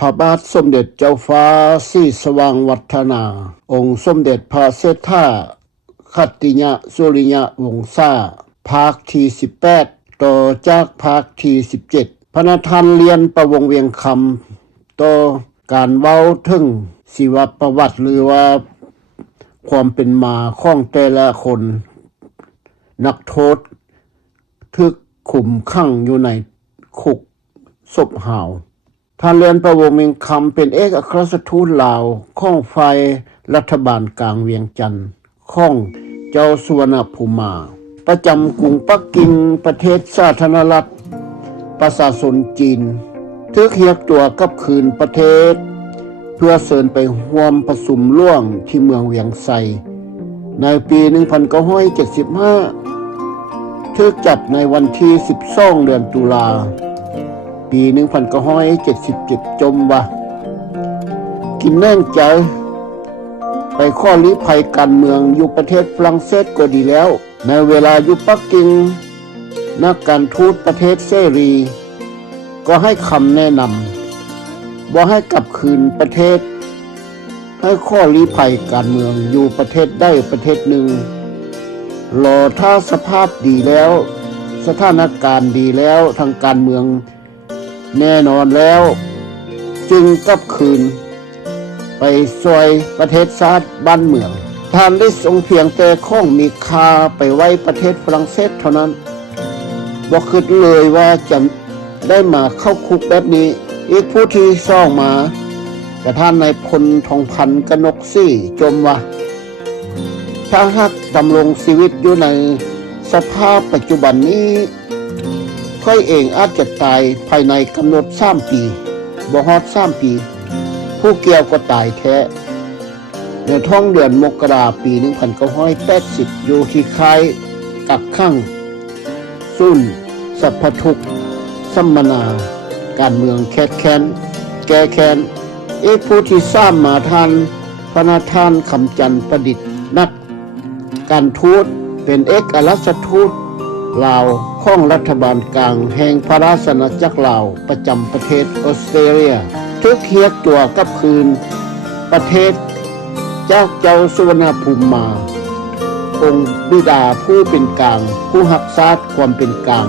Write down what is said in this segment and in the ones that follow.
พระบาทสมเด็จเจ้าฟ้าศรีสว่างวัฒนาองค์สมเด็จพระเศรษฐาคัตติยะสุริยวงศาภาคที่18ต่อจากภาคที่17พระนทันเรียนประวงเวียงคำต่อการเว้าถึงชีวประวัติหรือว่าความเป็นมาของแต่ละคนนักโทษทึกขุมขังอยู่ในคุกศพหาวท่านเรียนประวงเวียงคำเป็นเอกอัครราชทูตลาวของฝ่ายรัฐบาลกลางเวียงจันทน์ของเจ้าสุวรรณภูมิประจำกรุงปักกิ่งประเทศสาธารณรัฐประชาชนจีนถูกเรียกตัวกลับคืนประเทศเพื่อเชิญไปร่วมประชุมร่วมที่เมืองเวียงไซในปี1975ถูกจับในวันที่12เดือนตุลาปี1977จมว่ากินแน่งใจไปข้อลี้ภัยการเมืองอยู่ประเทศฝรั่งเศสก็ดีแล้วในเวลาอยู่ปักกิ่งนักการทูตประเทศเสรีก็ให้คำแนะนำบ่ให้กลับคืนประเทศให้ข้อลี้ภัยการเมืองอยู่ประเทศได้ประเทศหนึ่งรอถ้าสภาพดีแล้วสถานการณ์ดีแล้วทางการเมืองแน่นอนแล้วจึงกลับคืนไปช่วยประเทศชาติบ้านเมืองท่านได้ทรงเพียงแต่ของมีค่าไปไว้ประเทศฝรั่งเศสเท่านั้นบ่คิดเลยว่าจะได้มาเข้าคุกแบบนี้อีกผู้ที่ซ่องมาประธานนายพลทองพันธ์กนกศรีจมว่าถ้าหากดำรงชีวิตอยู่ในสภาพปัจจุบันนี้ค่อยเองอาจจะตายภายในกำหนด3 ปีบ่ฮอด3 ปีผู้เกี่ยวก็ตายแท้ในท้องเดือนมกราปี1980อยู่ที่ค่ายกักขังศูนย์สัพพทุกข์สัมมนาการเมืองแค้นแก้แค้นอีกผู้ที่ทราบมาท่านพระนาท่านคำจันทร์ประดิษฐ์นักการทูตเป็นเอกอัครราชทูตลาวของรัฐบาลกลางแห่งพระราชอาณาจักรลาวประจำประเทศออสเตรเลียถูกเรียกตัวกลับคืนประเทศจากเจ้าสุวรรณภูมิองค์บิดาผู้เป็นกลางผู้รักษาความเป็นกลาง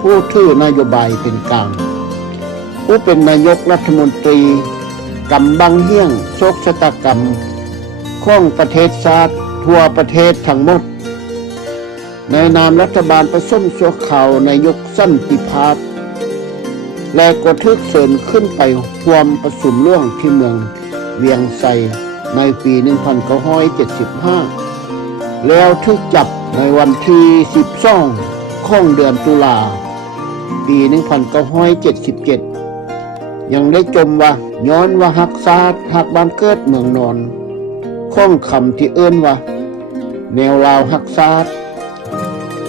ผู้ถือนโยบายเป็นกลางผู้เป็นนายกรัฐมนตรีกำบังเฮี้ยงโชคชะตากรรมของประเทศชาติทั่วประเทศทั้งหมดในนามรัฐบาลประชุมชั่วคราวนายกสันติภาพและก็ถูกเชิญขึ้นไปร่วมประชุมร่วมที่เมืองเวียงไซในปี1975แล้วถูกจับในวันที่12ของเดือนตุลาปี1977ยังได้จมว่าย้อนว่าฮักษาฮักบ้านเกิดเมืองนอนข้องคำที่เอิ้นว่าแนวลาวฮักษา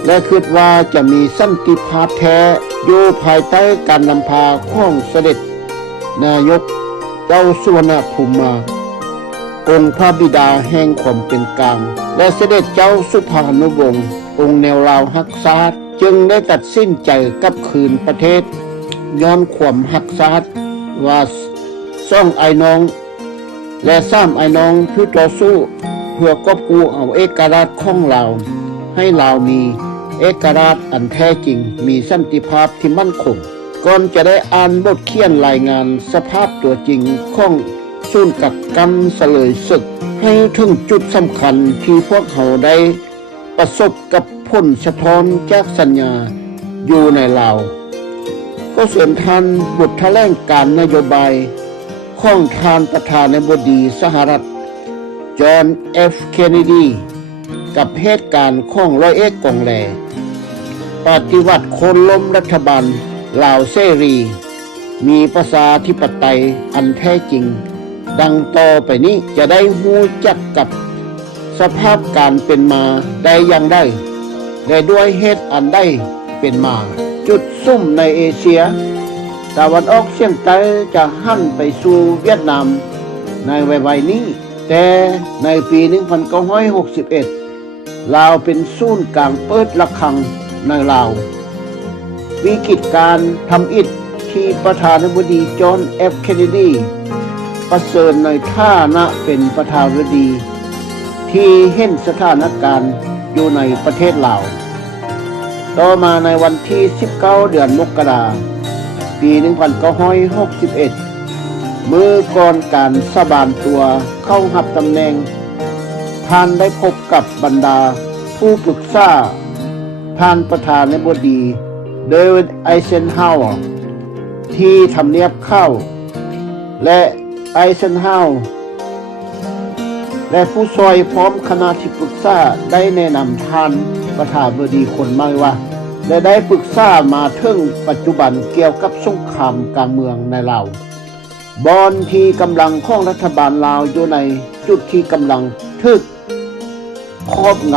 และคิดว่าจะมีสันติภาพแท้อยู่ภายใต้การนำพาของเสด็จนายกเจ้าสุวรรณภูมิองค์พระบิดาแห่งความเป็นกลางและเสด็จเจ้าสุภานุวงศ์องค์แนวลาวฮักษาจึงได้ตัดสินใจกลับคืนประเทศย้อนความฮักษาว่า2 ไอ้น้องและ3 ไอ้น้องผู้ต่อสู้เพื่อกอบกู้เอาเอกราชของลาวให้ลาวมีเอกราชอันแท้จริงมีสันติภาพที่มั่นคงก่อนจะได้อ่านบทเขียนรายงานสภาพตัวจริงของศูนย์กักกันเสลยศึกให้ถึงจุดสำคัญที่พวกเขาได้ประสบกับผลสะท้อนจากสัญญาอยู่ในลาวก็เสริมท่านบทแถลงการนโยบายของท่านประธานาธิบดีสหรัฐจอห์น F. เคนเนดีกับเหตุการณ์ของร้อยเอกกองแลปฏิวัติโค่นล้มรัฐบาลลาวเสรีมีประชาธิปไตยอันแท้จริงดังต่อไปนี้จะได้รู้จักกับสภาพการเป็นมาได้อย่างได้และด้วยเหตุอันได้เป็นมาจุดซุ่มในเอเชียตะวันออกเฉียงใต้จะหันไปสู่เวียดนามในวัยนี้แต่ในปี1961ลาวเป็นศูนย์กลางเปิดระฆังในลาววิกฤตการทำอิฐ ที่ประธานาธิบดีจอห์น F. เคนเนดีประเสริฐในฐานะเป็นประธานาธิบดีที่เห็นสถานการณ์อยู่ในประเทศลาวต่อมาในวันที่19เดือนมกราคมปี1961เมื่อก่อนการสาบานตัวเข้ารับตำแหน่งท่านได้พบกับบรรดาผู้ปรึกษาท่านประธานาธิบดีเดวิดไอเซนฮาวร์ที่ทำเนียบเข้าและไอเซนฮาวร์และผู้ช่วยพร้อมคณะที่ปรึกษาได้แนะนำท่านประธานาธิบดีคนใหม่ว่าและได้ปรึกษามาถึงปัจจุบันเกี่ยวกับสงครามกลางเมืองในลาวบอนที่กำลังของรัฐบาลลาวอยู่ในจุดที่กำลังถึกครอบง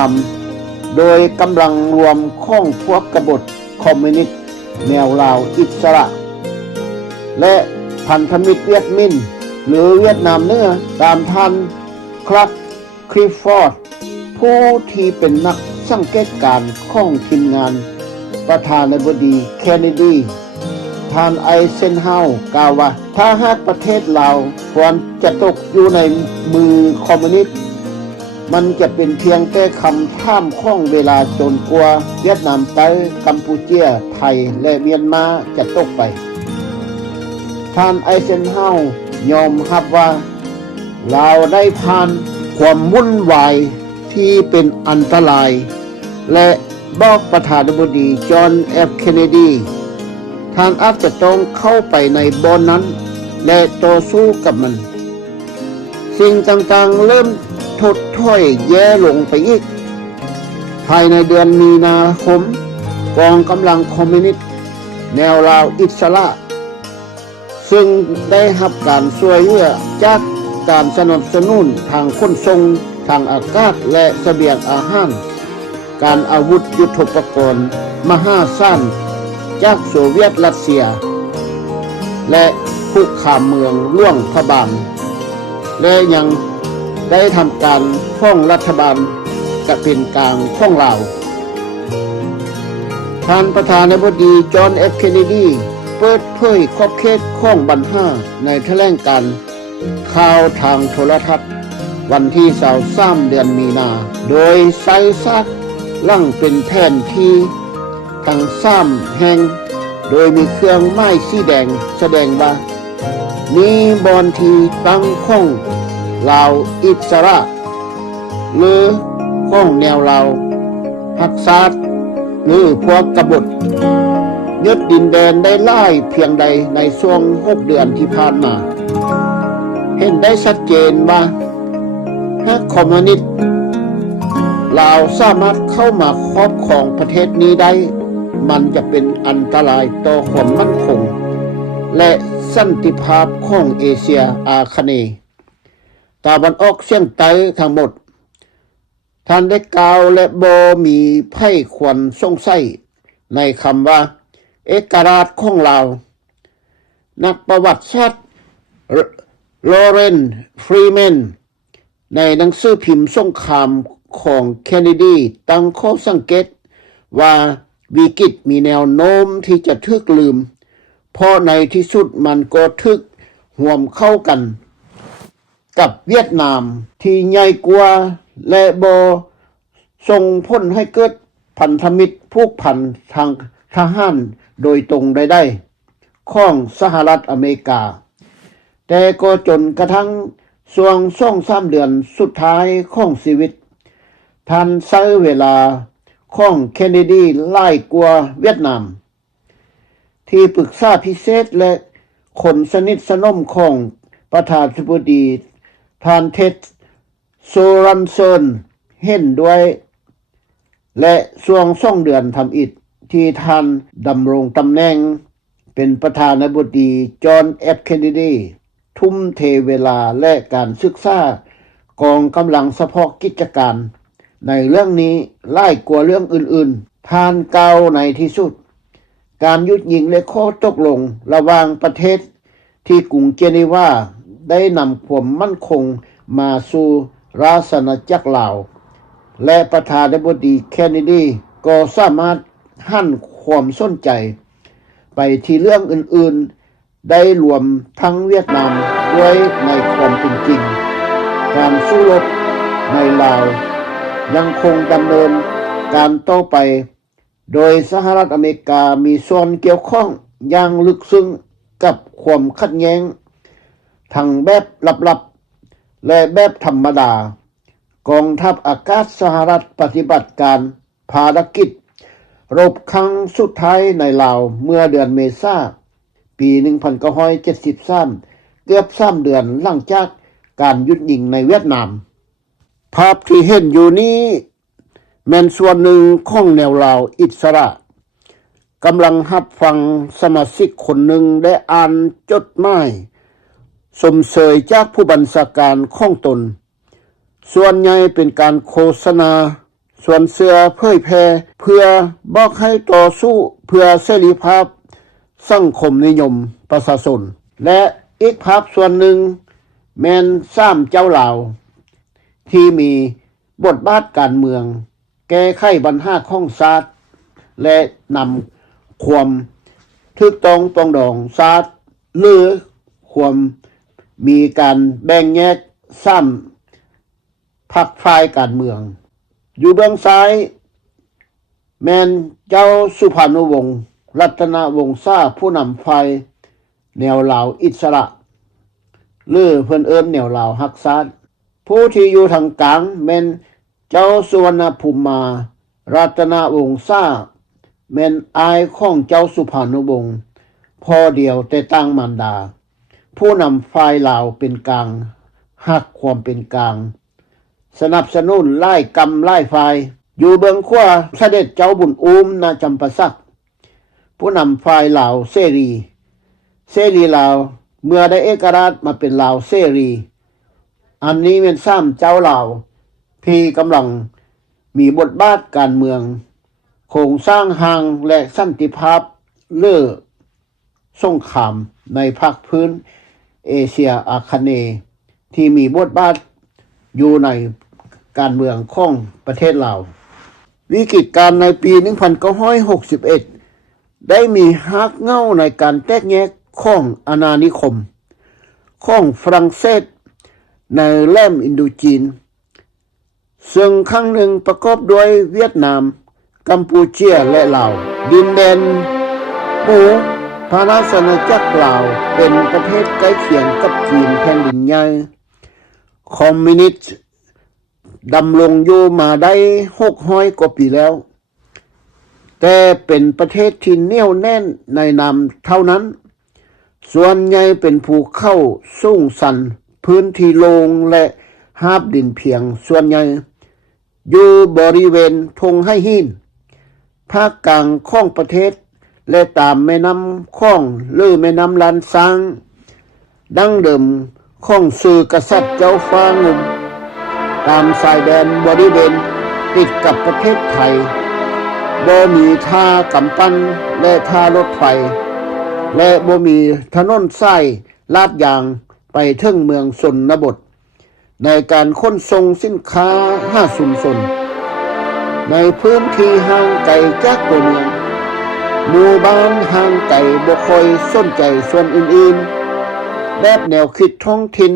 ำโดยกำลังรวมของพวกกบฏคอมมิวนิสต์แนวลาวอิสระและพันธมิตรเวียดมินหรือเวียดนามเหนือตามท่านคลักคริฟฟอร์ดผู้ที่เป็นนักสังเกตการณ์ของทีมงานประธานาธิบดีเคนเนดีท่านไอเซนฮาวร์กล่าวว่าถ้าหากประเทศลาวควรจะตกอยู่ในมือคอมมิวนิสต์มันจะเป็นเพียงแค่คำท่ามของเวลาจนกว่าเวียดนามใต้กัมพูเชียไทยและเมียนมาจะตกไปท่านไอเซนฮาวร์ยอมรับว่าลาวได้ผ่านความวุ่นวายที่เป็นอันตรายและบอกประธานาธิบดีจอห์น F. เคนเนดีท่านอาจจะต้องเข้าไปในบ่อนนั้นและต่อสู้กับมันสิ่งต่างๆเริ่มถดถอยแย่ลงไปอีกภายในเดือนมีนาคมกองกำลังคอมมิวนิสต์แนวลาวอิสระซึ่งได้รับการช่วยเหลือจากการสนับสนุนทางขนส่งทางอากาศและเสบียงอาหารการอาวุธยุทโธปกรณ์มหาศาลจากโซเวียตรัสเซียและคุกคามเมืองล่วงพระบางและยังได้ทำการฟ้องรัฐบาลจะเป็นกลางของลาวท่านประธานาธิบดีจอห์น F. เคนเนดีเปิดเผยขอบเขตของบัญหาในแถลงการณ์ข่าวทางโทรทัศน์วันที่23เดือนมีนาโดยใช้ซักลั่งเป็นแผนที่ทั้ง3แห่งโดยมีเครื่องไม้สีแดงแสดงว่ามีบอนที่ตั้งของลาวอิสระหรือของแนวลาวฮักษาหรือพวกกบฏยึดดินแดนได้หลายเพียงใดในช่วง6เดือนที่ผ่านมาเห็นได้ชัดเจนว่าหากคอมมิวนิสต์ลาวสามารถเข้ามาครอบครองประเทศนี้ได้มันจะเป็นอันตรายต่อความมั่นคงและสันติภาพของเอเชียอาคเนย์ตะวันออกเฉียงใต้ทั้งหมดท่านได้กล่าวและบ่มีไผควรสงสัยในคำว่าเอกราชของลาวนักประวัติศาสตร์ลอเรนซ์ ฟรีแมนในหนังสือพิมพ์สงครามของเคนเนดีตั้งข้อสังเกตว่าวิกฤตมีแนวโน้มที่จะถูกลืมเพราะในที่สุดมันก็ถูกห่วมเข้ากันกับเวียดนามที่ใหญ่กว่าและบ่ส่งผลให้เกิดพันธมิตรผูกพันทางทหารโดยตรงได้ของสหรัฐอเมริกาแต่ก็จนกระทั่งช่วง 2-3 เดือนสุดท้ายของชีวิตท่านใช้เวลาของเคนเนดีหลายกว่าเวียดนามที่ปรึกษาพิเศษและคนสนิทสนมของประธานาธิบดีท่านเท็ด โซรันเซินเห็นด้วยและช่วง2 เดือนทำอิฐที่ท่านดำรงตำแหน่งเป็นประธานาธิบดีจอห์น F. เคนเนดีทุ่มเทเวลาและการศึกษากองกำลังเฉพาะกิจการในเรื่องนี้หลายกว่าเรื่องอื่นๆท่านกล่าวในที่สุดการหยุดยิงและข้อตกลงระหว่างประเทศที่กรุงเจนีวาได้นำความมั่นคงมาสู่ราชอาณาจักรลาวและประธานาธิบดีเคนเนดีก็สามารถหันความสนใจ ไปที่เรื่องอื่นๆได้รวมทั้งเวียดนามด้วยในความเป็นจริงการสู้รบในลาวยังคงดำเนินการต่อไปโดยสหรัฐอเมริกามีส่วนเกี่ยวข้องอย่างลึกซึ้งกับความขัดแย้งทั้งแบบลับๆและแบบธรรมดากองทัพอากาศสหรัฐปฏิบัติการภารกิจรบครั้งสุดท้ายในลาวเมื่อเดือนเมษายนปี 1973 เกือบ3 เดือนหลังจากการหยุดยิงในเวียดนามภาพที่เห็นอยู่นี้แม่นส่วนหนึ่งของแนวลาวอิสระกำลังรับฟังสมาชิกคนหนึ่งได้อ่านจดหมายสมเสยจากผู้บัญชาการของตนส่วนใหญ่เป็นการโฆษณาส่วนเสื้อเผยแพร่เพื่อบอกให้ต่อสู้เพื่อเสรีภาพสังคมนิยมประชาชนและอีกภาพส่วนหนึ่งแม่น3เจ้าลาวที่มีบทบาทการเมืองแก้ไขปัญหาของชาติและนำความถูกต้องปรองดองชาติหรือความมีการแบ่งแยกพรรคฝ่ายการเมืองอยู่เบื้องซ้ายแม่นเจ้าสุภานุวงศ์รัตนวงศ์ซ่าผู้นำฝ่ายแนวลาวอิสระหรือเพิ่นเอิ้นแนวลาวรักษาผู้ที่อยู่ทางกลางแม่นเจ้าสุวรรณภูมิมารัตนวงศ์ซ่าแม่นอายของเจ้าสุภานุวงศ์พ่อเดียวแต่ต่างมารดาผู้นำฝ่ายลาวเป็นกลางหักความเป็นกลางสนับสนุนไล่กำไล่ฝ่ายอยู่เบื้องขวาเสด็จเจ้าบุญอุ้มนาจำปาสักผู้นำฝ่ายลาวเสรีลาวเมื่อได้เอกราชมาเป็นลาวเสรีอันนี้เป็น3เจ้าลาวที่กำลังมีบทบาทการเมืองโครงสร้างห่างและสันติภาพเลือสงครามในภาคพื้นเอเชียอาคเนย์ที่มีบทบาทอยู่ในการเมืองของประเทศลาววิกฤตการณ์ในปี 1961 ได้มีรากเหง้าในการแตกแยกของอาณานิคมของฝรั่งเศสในแหลมอินโดจีนซึ่งครั้งหนึ่งประกอบด้วยเวียดนามกัมพูเชียและลาวดินแดนหมู่พระราชอาณาจักรลาวเป็นประเทศใกล้เคียงกับจีนแผ่นดินใหญ่คอมมิวนิสต์ดำรงอยู่มาได้600 กว่าปีแล้วแต่เป็นประเทศที่เหนี่ยวแน่นในน้ำเท่านั้นส่วนใหญ่เป็นภูเขาสูงสันพื้นที่โล่งและหาบดินเพียงส่วนใหญ่อยู่บริเวณทงไหหินภาคกลางของประเทศและตามแม่น้ำข้องหรือแม่น้ำลานซางดั้งเดิมของสื่อกษัตริย์เจ้าฟ้างุมตามสายแดนบริเวณติดกับประเทศไทยบ่มีท่ากำปั้นและท่ารถไฟและบ่มีถนนสายลาดยางไปถึงเมืองชนบทในการขนส่งสินค้าหาชุมชนในพื้นที่ห่างไกลจากตัวเมืองหมู่บ้านห่างไกลบ่ค่อยสนใจส่วนอื่นๆแบบแนวคิดท้องถิ่น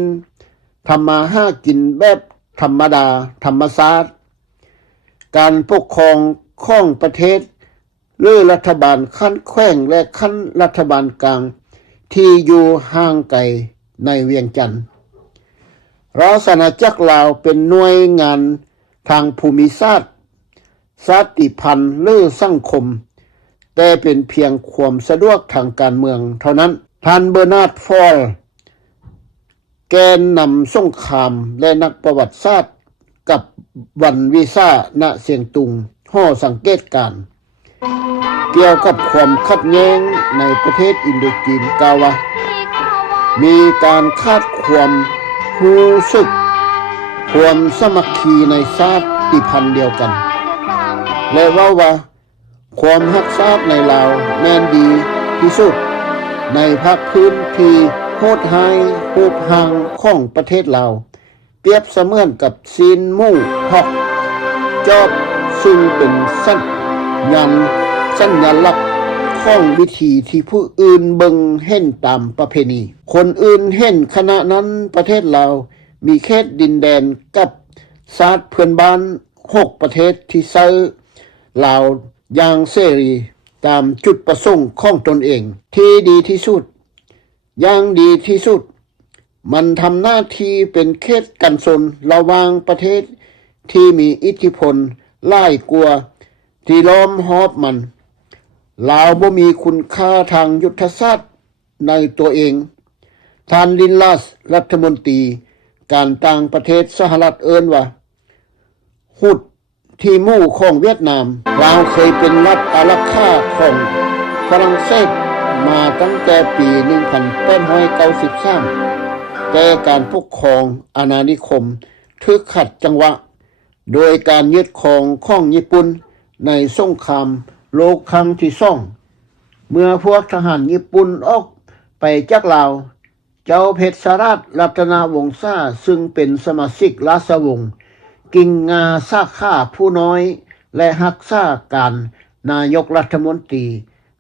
ทำมาหากินแบบธรรมดาธรรมชาติการปกครองของประเทศหรือรัฐบาลขั้นแขวงและขั้นรัฐบาลกลางที่อยู่ห่างไกลในเวียงจันทน์ราชอาณาจักรลาวเป็นหน่วยงานทางภูมิศาสตร์ชาติพันธุ์หรือสังคมแต่เป็นเพียงความสะดวกทางการเมืองเท่านั้นท่านเบอร์นาร์ดฟอลแกนนำสงครามและนักประวัติศาสตร์กับวันวีซ่าณเสียงตุงห้อสังเกตการณ์เกี่ยวกับความขัดแย้งในประเทศอินโดจีนกล่าวว่ามีการคาดความรู้สึกความสามัคคีในชาติพันธุ์เดียวกันและว่าความรักษาในลาวแม่นดีที่สุดในภาคพื้นที่โหดร้ายรูปห่างของประเทศลาวเปรียบเสมือนกับซีนหมู่ฮอกจอบซึ่งเป็นสัญลักษณ์ข ข้องวิธีที่ผู้อื่นเบิ่งเห็นตามประเพณี คนอื่นเห็นขณะนั้นประเทศลาวมีเขตดินแดนกับชาติเพื่อนบ้าน6ประเทศที่ใช้ลาวอย่างเสรีตามจุดประสงค์ของตนเองที่ดีที่สุดอย่างดีที่สุดมันทำหน้าที่เป็นเขตกันชนระหว่างประเทศที่มีอิทธิพลหลายกว่าที่ล้อมรอบมันลาวบ่มีคุณค่าทางยุทธศาสตร์ในตัวเองท่านลินลัสรัฐมนตรีการต่างประเทศสหรัฐเอิ้นว่าหุดที่หมู่ของเวียดนามลาวเคยเป็นรัฐอารักขาของฝรั่งเศสมาตั้งแต่ปี1893แต่การปกครองอาณานิคมถูกขัดจังหวะโดยการยึดครองของญี่ปุ่นในสงครามโลกครั้งที่2เมื่อพวกทหารญี่ปุ่นออกไปจากลาวเจ้าเพชรราชรัตนวงศาซึ่งเป็นสมาชิกราชวงศ์กิ่งงาสาขาผู้น้อยและรักษาการนายกรัฐมนตรี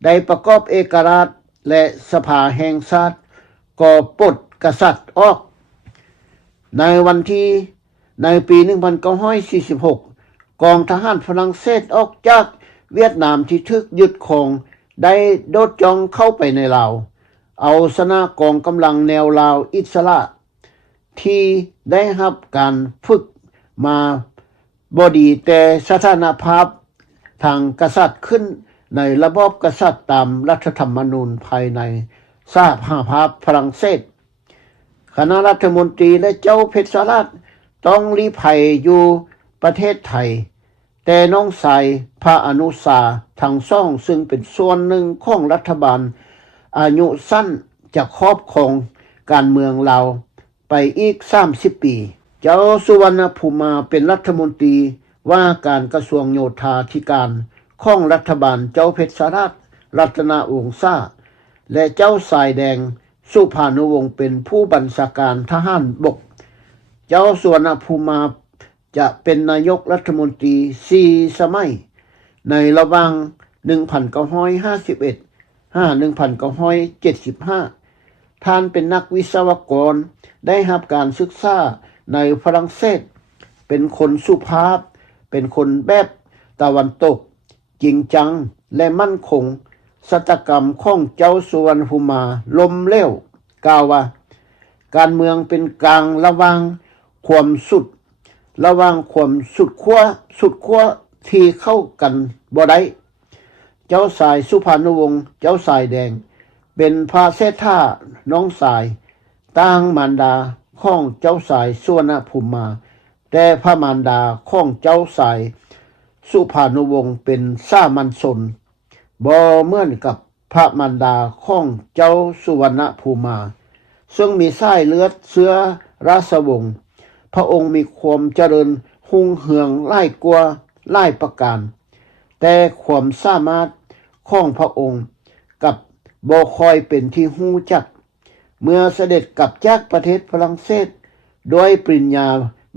ได้ประกอบเอกราชและสภาแห่งชาติก็ปลดกษัตริย์ออกในปี1946กองทหารฝรั่งเศสออกจากเวียดนามที่ถูกยึดครองได้โดดจองเข้าไปในลาวเอาชนะกองกำลังแนวลาวอิสระที่ได้รับการฝึกมาบ่ดีแต่สถานภาพทางกษัตริย์ขึ้นในระบอบกษัตริย์ตามรัฐธรรมนูญภายในสหภาพฝรั่งเศสคณะรัฐมนตรีและเจ้าเพชรราชต้องลี้ภัยอยู่ประเทศไทยแต่น้องชายพระอนุสาทั้งสองซึ่งเป็นส่วนหนึ่งของรัฐบาลอายุสั้นจะครอบครองการเมืองลาวไปอีก30ปีเจ้าสุวรรณภูมิเป็นรัฐมนตรีว่าการกระทรวงโยธาธิการของรัฐบาลเจ้าเพชรราชรัตนวงศาและเจ้าสายแดงสุภานุวงศ์เป็นผู้บัญชาการทหารบกเจ้าสุวรรณภูมิจะเป็นนายกรัฐมนตรี4สมัยในระหว่าง1975 ท่านเป็นนักวิศวกรได้รับการศึกษาในฝรั่งเศสเป็นคนสุภาพเป็นคนแบบตะวันตกจริงจังและมั่นคงชะตากรรมของเจ้าสุวรรณภูมิล้มเหลวกล่าวว่าการเมืองเป็นกลางระหว่างความสุดขั้วที่เข้ากันบ่ได้เจ้าสายสุภานุวงศ์เจ้าสายแดงเป็นพระเศรษฐาน้องสายต่างมารดาของเจ้าสายสุวรรณภูมิแต่พระมารดาของเจ้าสายสุภานุวงศ์เป็นสามัญชนบ่เหมือนกับพระมารดาของเจ้าสุวรรณภูมิซึ่งมีสายเลือดเชื้อราชวงศ์พระองค์มีความเจริญรุ่งเรืองหลายกว่าหลายประการแต่ความสามารถของพระองค์กับบ่ค่อยเป็นที่รู้จักเมื่อเสด็จกลับจากประเทศฝรั่งเศสด้วยปริญญา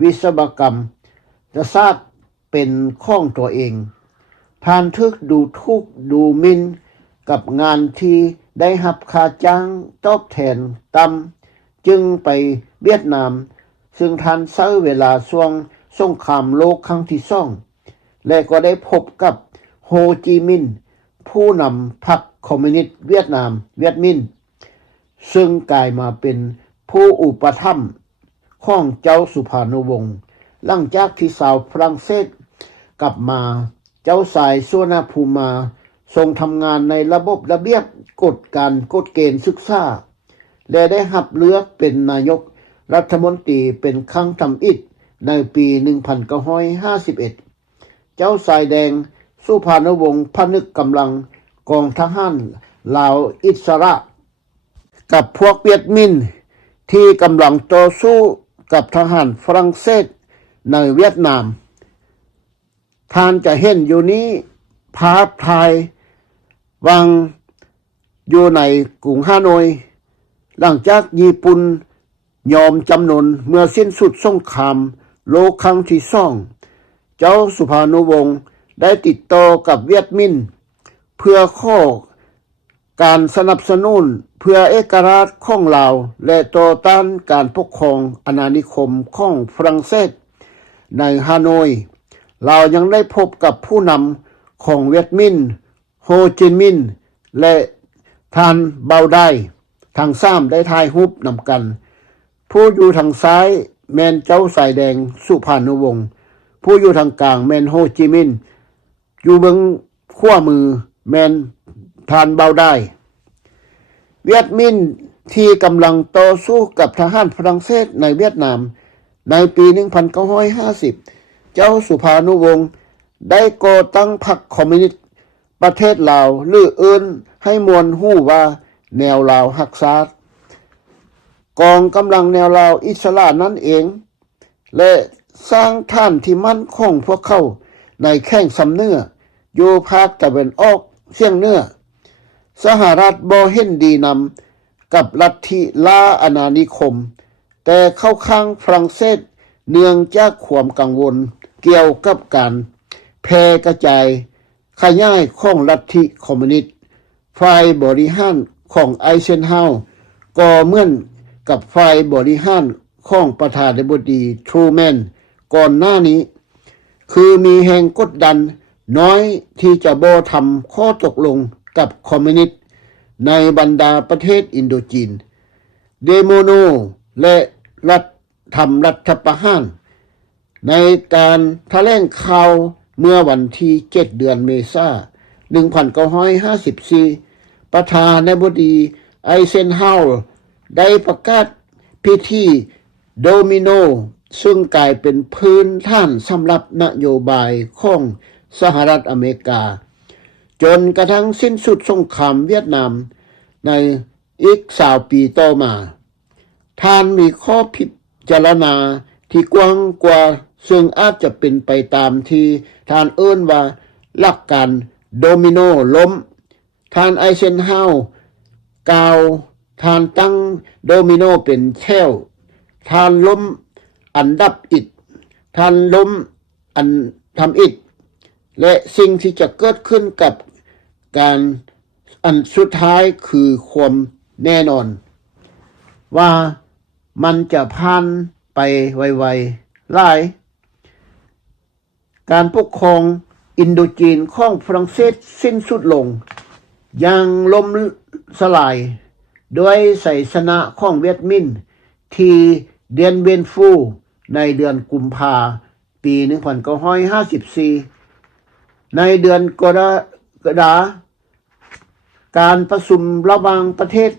วิศวกรรมศาสตร์เป็นของตัวเองท่านถูกดูถูกดูหมิ่นกับงานที่ได้รับค่าจ้างตอบแทนต่ำจึงไปเวียดนามซึ่งท่านใช้เวลาช่วงสงครามโลกครั้งที่2และก็ได้พบกับโฮจิมินห์ผู้นำพรรคคอมมิวนิสต์เวียดนามเวียดมินห์ซึ่งกลายมาเป็นผู้อุปถัมภ์ของเจ้าสุภานุวงศ์หลังจากที่ชาวฝรั่งเศสกลับมาเจ้าสายสุวรรณภูมิทรงทำงานในระบบระเบียบกฎเกณฑ์ศึกษาและได้รับเลือกเป็นนายกรัฐมนตรีเป็นครั้งทำอิฐในปี1951เจ้าสายแดงสุภานุวงศ์ผนึกกำลังกองทหารลาวอิสระกับพวกเวียดมินห์ที่กำลังต่อสู้กับทหารฝรั่งเศสในเวียดนามท่านจะเห็นอยู่นี้ภาพถ่ายวางอยู่ในกรุงฮานอยหลังจากญี่ปุ่นยอมจำนนเมื่อสิ้นสุดสงครามโลกครั้งที่2เจ้าสุภานุวงศ์ได้ติดต่อกับเวียดมินห์เพื่อขอ การสนับสนุนเพื่อเอกราชของลาวและต่อต้านการปกครองอาณานิคมของฝรั่งเศสในฮานอยลาวยังได้พบกับผู้นำของเวียดมินโฮจิมินห์และทานเบาไดทางซ้ำได้ถ่ายรูปนำกันผู้อยู่ทางซ้ายแมนเจ้าสายแดงสุภานุวงศ์ผู้อยู่ทางกลางแมนโฮจิมินห์อยู่เบื้องขวามือแมนทานเบาไดเวียดมินห์ที่กำลังต่อสู้กับทหารฝรั่งเศสในเวียดนามในปี 1950 เจ้าสุภานุวงศ์ได้ก่อตั้งพรรคคอมมิวนิสต์ประเทศลาวหรือเอิ้นให้มวลฮู้ว่าแนวลาวรักษากองกำลังแนวลาวอิสระนั่นเองและสร้างฐานที่มั่นคงพวกเขาในแข้งสำเนื้ออยู่ภาคตะวันออกเฉียงเหนือสหรัฐบ่เห็นดีนำกับลัทธิล่าอาณานิคมแต่เข้าข้างฝรั่งเศสเนื่องจากความกังวลเกี่ยวกับการแพร่กระจายขยายของลัทธิคอมมิวนิสต์ฝ่ายบริหารของไอเซนฮาวร์ก็เหมือนกับฝ่ายบริหารของประธานาธิบดีทรูแมนก่อนหน้านี้คือมีแห่งกดดันน้อยที่จะบ่ทำข้อตกลงกับคอมมิวนิสต์ในบรรดาประเทศอินโดจีนเดโมโนและรัฐประหารในการแถลงข่าวเมื่อวันที่7เดือนเมษายน 1954 ประธานาธิบดีไอเซนฮาวร์ได้ประกาศพิธีโดมิโนซึ่งกลายเป็นพื้นฐานสำหรับนโยบายของสหรัฐอเมริกาจนกระทั่งสิ้นสุดสงครามเวียดนามในอีก20 ปีต่อมาท่านมีข้อพิจารณาที่กว้างกว่าซึ่งอาจจะเป็นไปตามที่ท่านเอิ้นว่าหลักการโดมิโนล้มท่านไอเซนฮาวร์กล่าวท่านตั้งโดมิโนเป็นแถวท่านล้มอันดับอิฐท่านล้มอันทำอิฐและสิ่งที่จะเกิดขึ้นกับการอันสุดท้ายคือความแน่นอนว่ามันจะผ่านไปไวๆหลายการปกครองอินโดจีนของฝรั่งเศสสิ้นสุดลงอย่างล้มสลายด้วยชัยชนะของเวียดมินห์ที่เดียนเวียนฟูในเดือนกุมภาพันธ์ปี 1954 ในเดือนกรกฎาคมการประชุมระหว่างประเทศ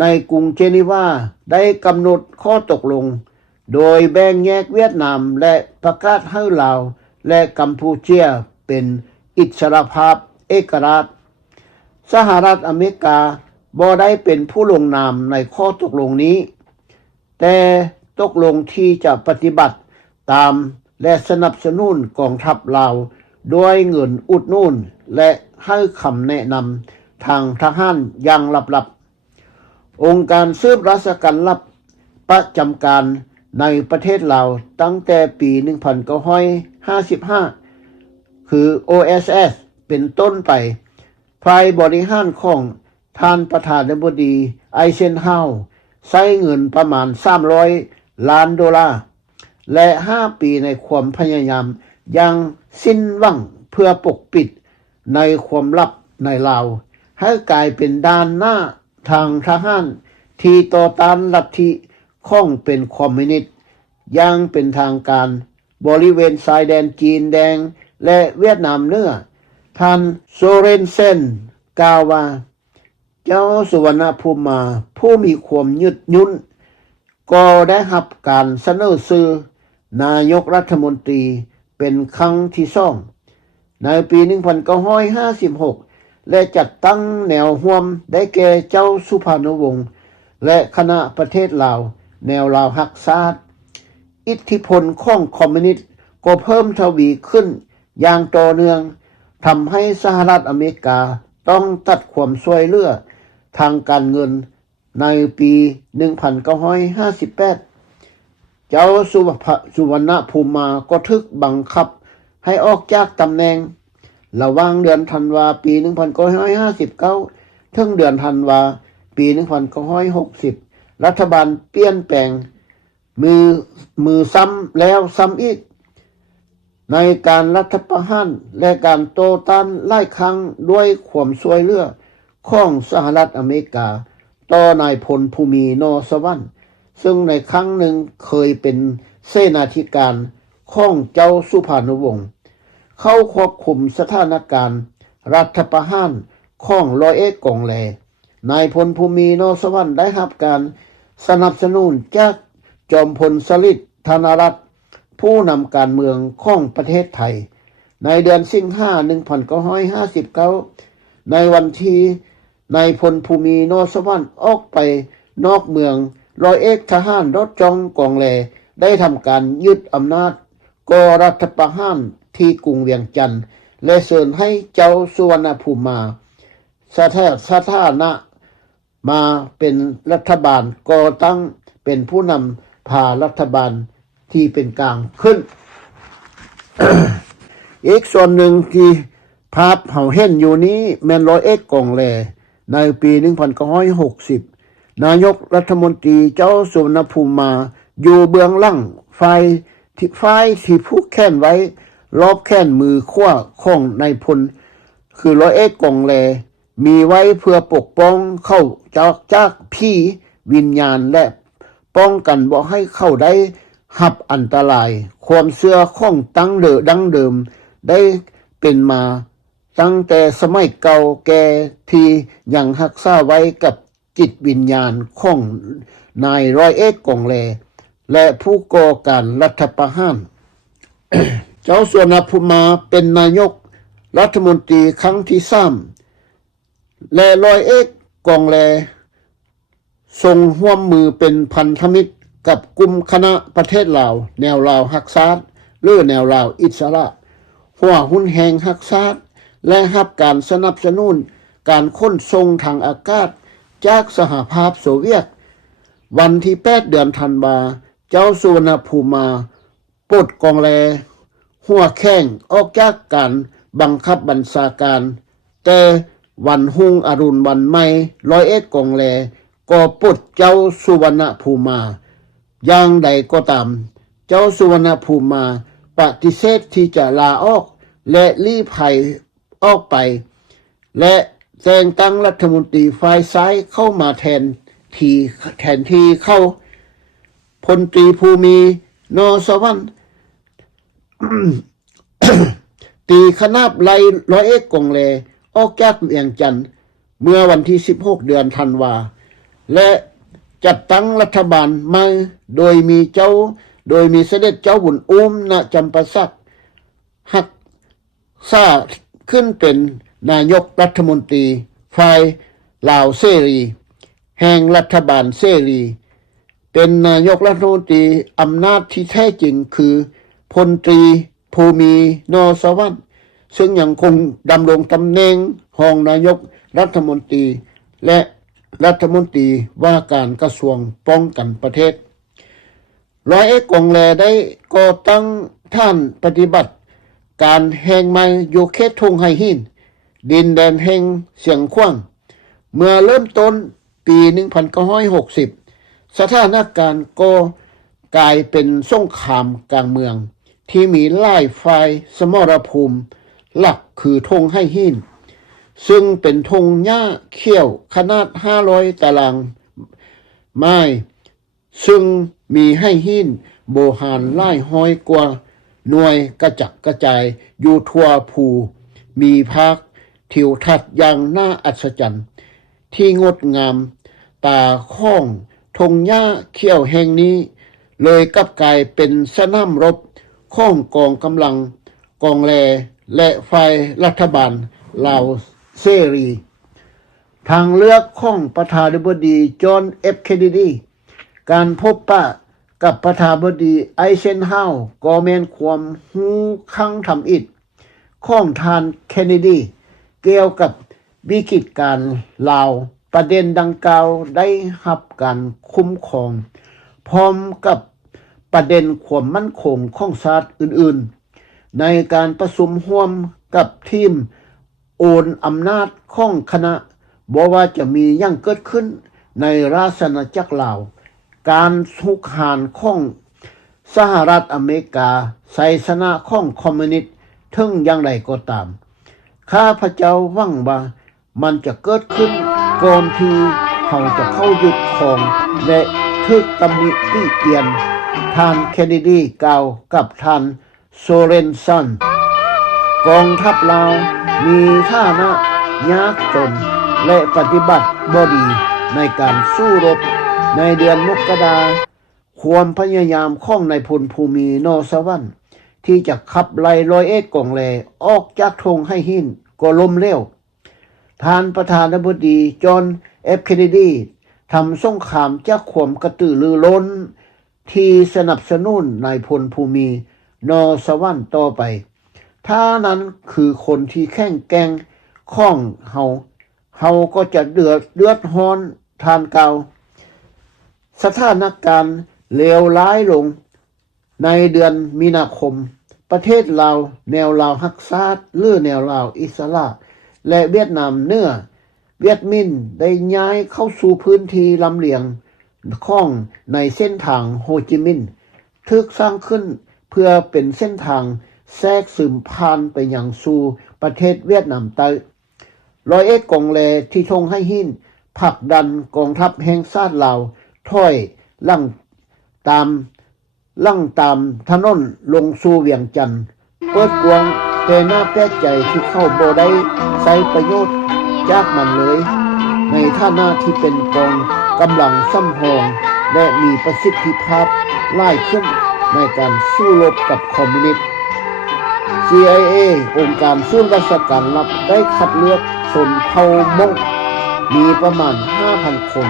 ในกรุงเจนีวาได้กำหนดข้อตกลงโดยแบ่งแยกเวียดนามและประกาศให้ลาวและกัมพูเชียเป็นอิสรภาพเอกราชสหรัฐอเมริกาบ่ได้เป็นผู้ลงนามในข้อตกลงนี้แต่ตกลงที่จะปฏิบัติตามและสนับสนุนกองทัพลาวด้วยเงินอุดหนุนและให้คำแนะนำทางทหารอย่างลับๆองค์การสืบราชการลับประจำการในประเทศลาวตั้งแต่ปี 1955 คือ OSS เป็นต้นไปฝ่ายบริหารของท่านประธานาธิบดีไอเซนฮาวร์ใช้เงินประมาณ$300 ล้านและ 5 ปีในความพยายามอย่างสิ้นหวังเพื่อปกปิดในความลับในลาวให้กลายเป็นด้านหน้าทางทหารที่ต่อต้านลัทธิของเป็นคอมมิวนิสต์อย่างเป็นทางการบริเวณชายแดนจีนแดงและเวียดนามเหนือท่านโซเรนเซนกล่าวว่าเจ้าสุวรรณภูมิมาผู้มีความยืดหยุ่นก็ได้รับการเสนอชื่อนายกรัฐมนตรีเป็นครั้งที่2ในปี 1956 และจัดตั้งแนวร่วมได้แก่เจ้าสุภานุวงศ์และคณะประเทศลาวแนวลาวรักษาอิทธิพลของคอมมิวนิสต์ก็เพิ่มทวีขึ้นอย่างต่อเนื่องทำให้สหรัฐอเมริกาต้องตัดความช่วยเหลือทางการเงินในปี 1958 เจ้าสุวรรณภูมิมาก็ถูกบังคับให้ออกจากตำแหน่งระหว่างเดือนธันวาคมปี 1959 ถึงเดือนธันวาปี1960รัฐบาลเปลี่ยนแปลงมือซ้ำแล้วซ้ำอีกในการรัฐประหารและการโต้ต้านหลายครั้งด้วยความช่วยเหลือของสหรัฐอเมริกาต่อนายพลภูมินอสวรรค์ซึ่งในครั้งหนึ่งเคยเป็นเสนาธิการของเจ้าสุภานุวงศ์เข้าควบคุมสถานการณ์รัฐประหารของร้อยเอกกองแลนายพลภูมินอสวรรค์ได้รับการสนับสนุนจากจอมพลสฤษดิ์ธนรัตน์ผู้นำการเมืองของประเทศไทยในเดือนสิงหาคม1959ในวันที่นายพลภูมินอสวรรค์ออกไปนอกเมืองร้อยเอกทหารรถจองกองแลได้ทำการยึดอำนาจก่อรัฐประหารที่กรุงเวียงจันทร์และเชิญให้เจ้าสุวรรณภูมิมาสถานะมาเป็นรัฐบาลก่อตั้งเป็นผู้นำพารัฐบาลที่เป็นกลางขึ้น อีกส่วนหนึ่งที่ภาพเฮาเห็นอยู่นี้แม่นร้อยเอกกองแลในปี1960นายกรัฐมนตรีเจ้าสุวรรณภูมิมาอยู่เบื้องหลังฝ่ายที่ผูกแขนไว้รอบแขนมือขวาของนายพลคือร้อยเอกกองแลมีไว้เพื่อปกป้องเข้าจากผีวิญญาณและป้องกันบ่ให้เข้าได้หับอันตรายความเชื่อของดั้งเดิมได้เป็นมาตั้งแต่สมัยเก่าแก่ที่ยังรักษาไว้กับจิตวิญญาณของนายร้อยเอกกองแลและผู้ก่อการรัฐประหาร เจ้าสุวรรณภูมิมาเป็นนายกรัฐมนตรีครั้งที่3และร้อยเอกกองแลทรงร่วมมือเป็นพันธมิตรกับกลุ่มคณะประเทศลาวแนวลาวฮักษาหรือแนวลาวอิสระหัวหุ้นแห่งฮักษาและรับการสนับสนุนการขนส่งทางอากาศจากสหภาพโซเวียตวันที่8เดือนธันวาเจ้าสุวรรณภูมิมาปลดกองแลหัวแข้งออกจากการบังคับบัญชาการแต่วันหุ่งอรุณวันใหม่ร้อยเอกกองแลก็ปลดเจ้าสุวรรณภูมิมาอย่างใดก็ตามเจ้าสุวรรณภูมิมาปฏิเสธที่จะลาออกและลี้ภัยออกไปและแต่งตั้งรัฐมนตรีฝ่ายซ้ายเข้ามาแทนที่เข้าพลตรีภูมินอสวรรค์ ตีขนาบไล่ร้อยเอกกองแลออกจากเวียงจันทร์เมื่อวันที่16เดือนธันวาและจัดตั้งรัฐบาลใหม่โดยมีเสด็จเจ้าบุญอุ้มณจำปาสักหักษาขึ้นเป็นนายกรัฐมนตรีฝ่ายลาวเสรีแห่งรัฐบาลเสรีเป็นนายกรัฐมนตรีอำนาจที่แท้จริงคือพลตรีภูมินอสวรรค์ซึ่งยังคงดำรงตำแหน่งรองนายกรัฐมนตรีและรัฐมนตรีว่าการกระทรวงป้องกันประเทศร้อยเอกกองแลได้ก่อตั้งท่านปฏิบัติการแห่งใหม่อยู่เขตทุ่งไห่หินดินแดนแห่งเสียงขว้างเมื่อเริ่มต้นปี1960สถานการณ์ก็กลายเป็นสงครามกลางเมืองที่มีหลายฝ่ายสมรภูมิหลักคือทุ่งไห่หินซึ่งเป็นทุ่งหญ้าเขียวขนาด500ตารางไม้ซึ่งมีไห่หินโบหารหลายห้อยกว่าหน่วยกระจัดกระจายอยู่ทั่วภูมีภาคทิวทัศน์อย่างน่าอัศจรรย์ที่งดงามตาข้องทงหญ้าเขียวแห่งนี้เลยกลับกลายเป็นสนามรบของกองกำลังกองแลและฝ่ายรัฐบาลลาวเสรีทางเลือกของประธานาธิบดีจอห์นเอฟเคนเนดีการพบปะกับประธานาธิบดีไอเซนฮาวร์ก็แม่นความหูคังทำอิฐของท่านเคนเนดีเกี่ยวกับวิกฤตการณ์ลาวประเด็นดังกล่าวได้รับการคุ้มครองพร้อมกับประเด็นความมั่นคงของชาติอื่นๆในการประชุมร่วมกับทีมโอนอำนาจของคณะ บ่ว่าจะมีหยังเกิดขึ้นในราชอาณาจักรลาวการทุกหานของสหรัฐอเมริกาไสชนะของคอมมิวนิสต์ถึงอย่างไรก็ตามข้าพเจ้าหวังว่ามันจะเกิดขึ้นก่อนที่เขาจะเข้ายึดครองและทึกตำหนิติเตียนท่านเคนเนดีกล่าวกับท่านโซเรนสันกองทัพลาวมีฐานะยากจนและปฏิบัติบ่ดีในการสู้รบในเดือนมกราความพยายามของนายพลภูมินอสวรรค์ที่จะขับไล่ร้อยเอกกองแลออกจากธงให้หินก็ล้มเหลวท่านประธานาธิบดีจอห์นเอฟเคนเนดีทำสงครามจากความกระตือรือร้นที่สนับสนุนนายพลภูมินอสวรรค์ต่อไปท่านั้นคือคนที่แข็งแกร่งของเฮาก็จะเดือดร้อนทานเก่าสถานการณ์เลวร้ายลงในเดือนมีนาคมประเทศลาวแนวลาวฮักซาดหรือแนวลาวอิสระและเวียดนามเหนือเวียดมินได้ย้ายเข้าสู่พื้นที่ลำเลียงของในเส้นทางโฮจิมินห์ถูกสร้างขึ้นเพื่อเป็นเส้นทางแทรกซึมผ่านไปยังสู่ประเทศเวียดนามใต้ร้อยเอกกองแลที่ทงให้หินผลักดันกองทัพแห่งชาติลาวถอยลั่งตามถนนลงสู่เวียงจันทน์เปิดกวางแต่หน้าแปลกใจที่เข้าบ่ได้ใช้ประโยชน์จากมันเลยในฐานะที่เป็นกองกำลังสำรองและมีประสิทธิภาพหลายขึ้นในการสู้รบกับคอมมิวนิสต์ CIA องค์การศูนย์ราชการลับได้คัดเลือกชนเผ่ามงมีประมาณ 5,000 คน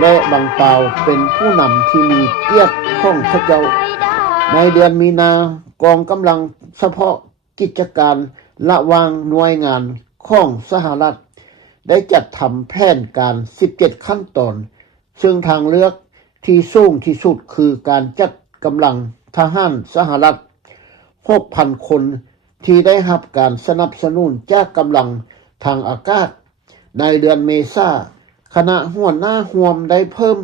และบางเปาเป็นผู้นำที่มีเกียรติของพระเจ้าในเดือนมีนากองกำลังเฉพาะกิจการระหว่างหน่วยงานของสหรัฐได้จัดทำแผนการ17ขั้นตอนซึ่งทางเลือกที่สูงที่สุดคือการจัดกำลังทหารสหรัฐ 6,000 คนที่ได้รับการสนับสนุนจากกำลังทางอากาศในเดือนเมษายนคณะหัวหน้าห่วมได้เพิ่ม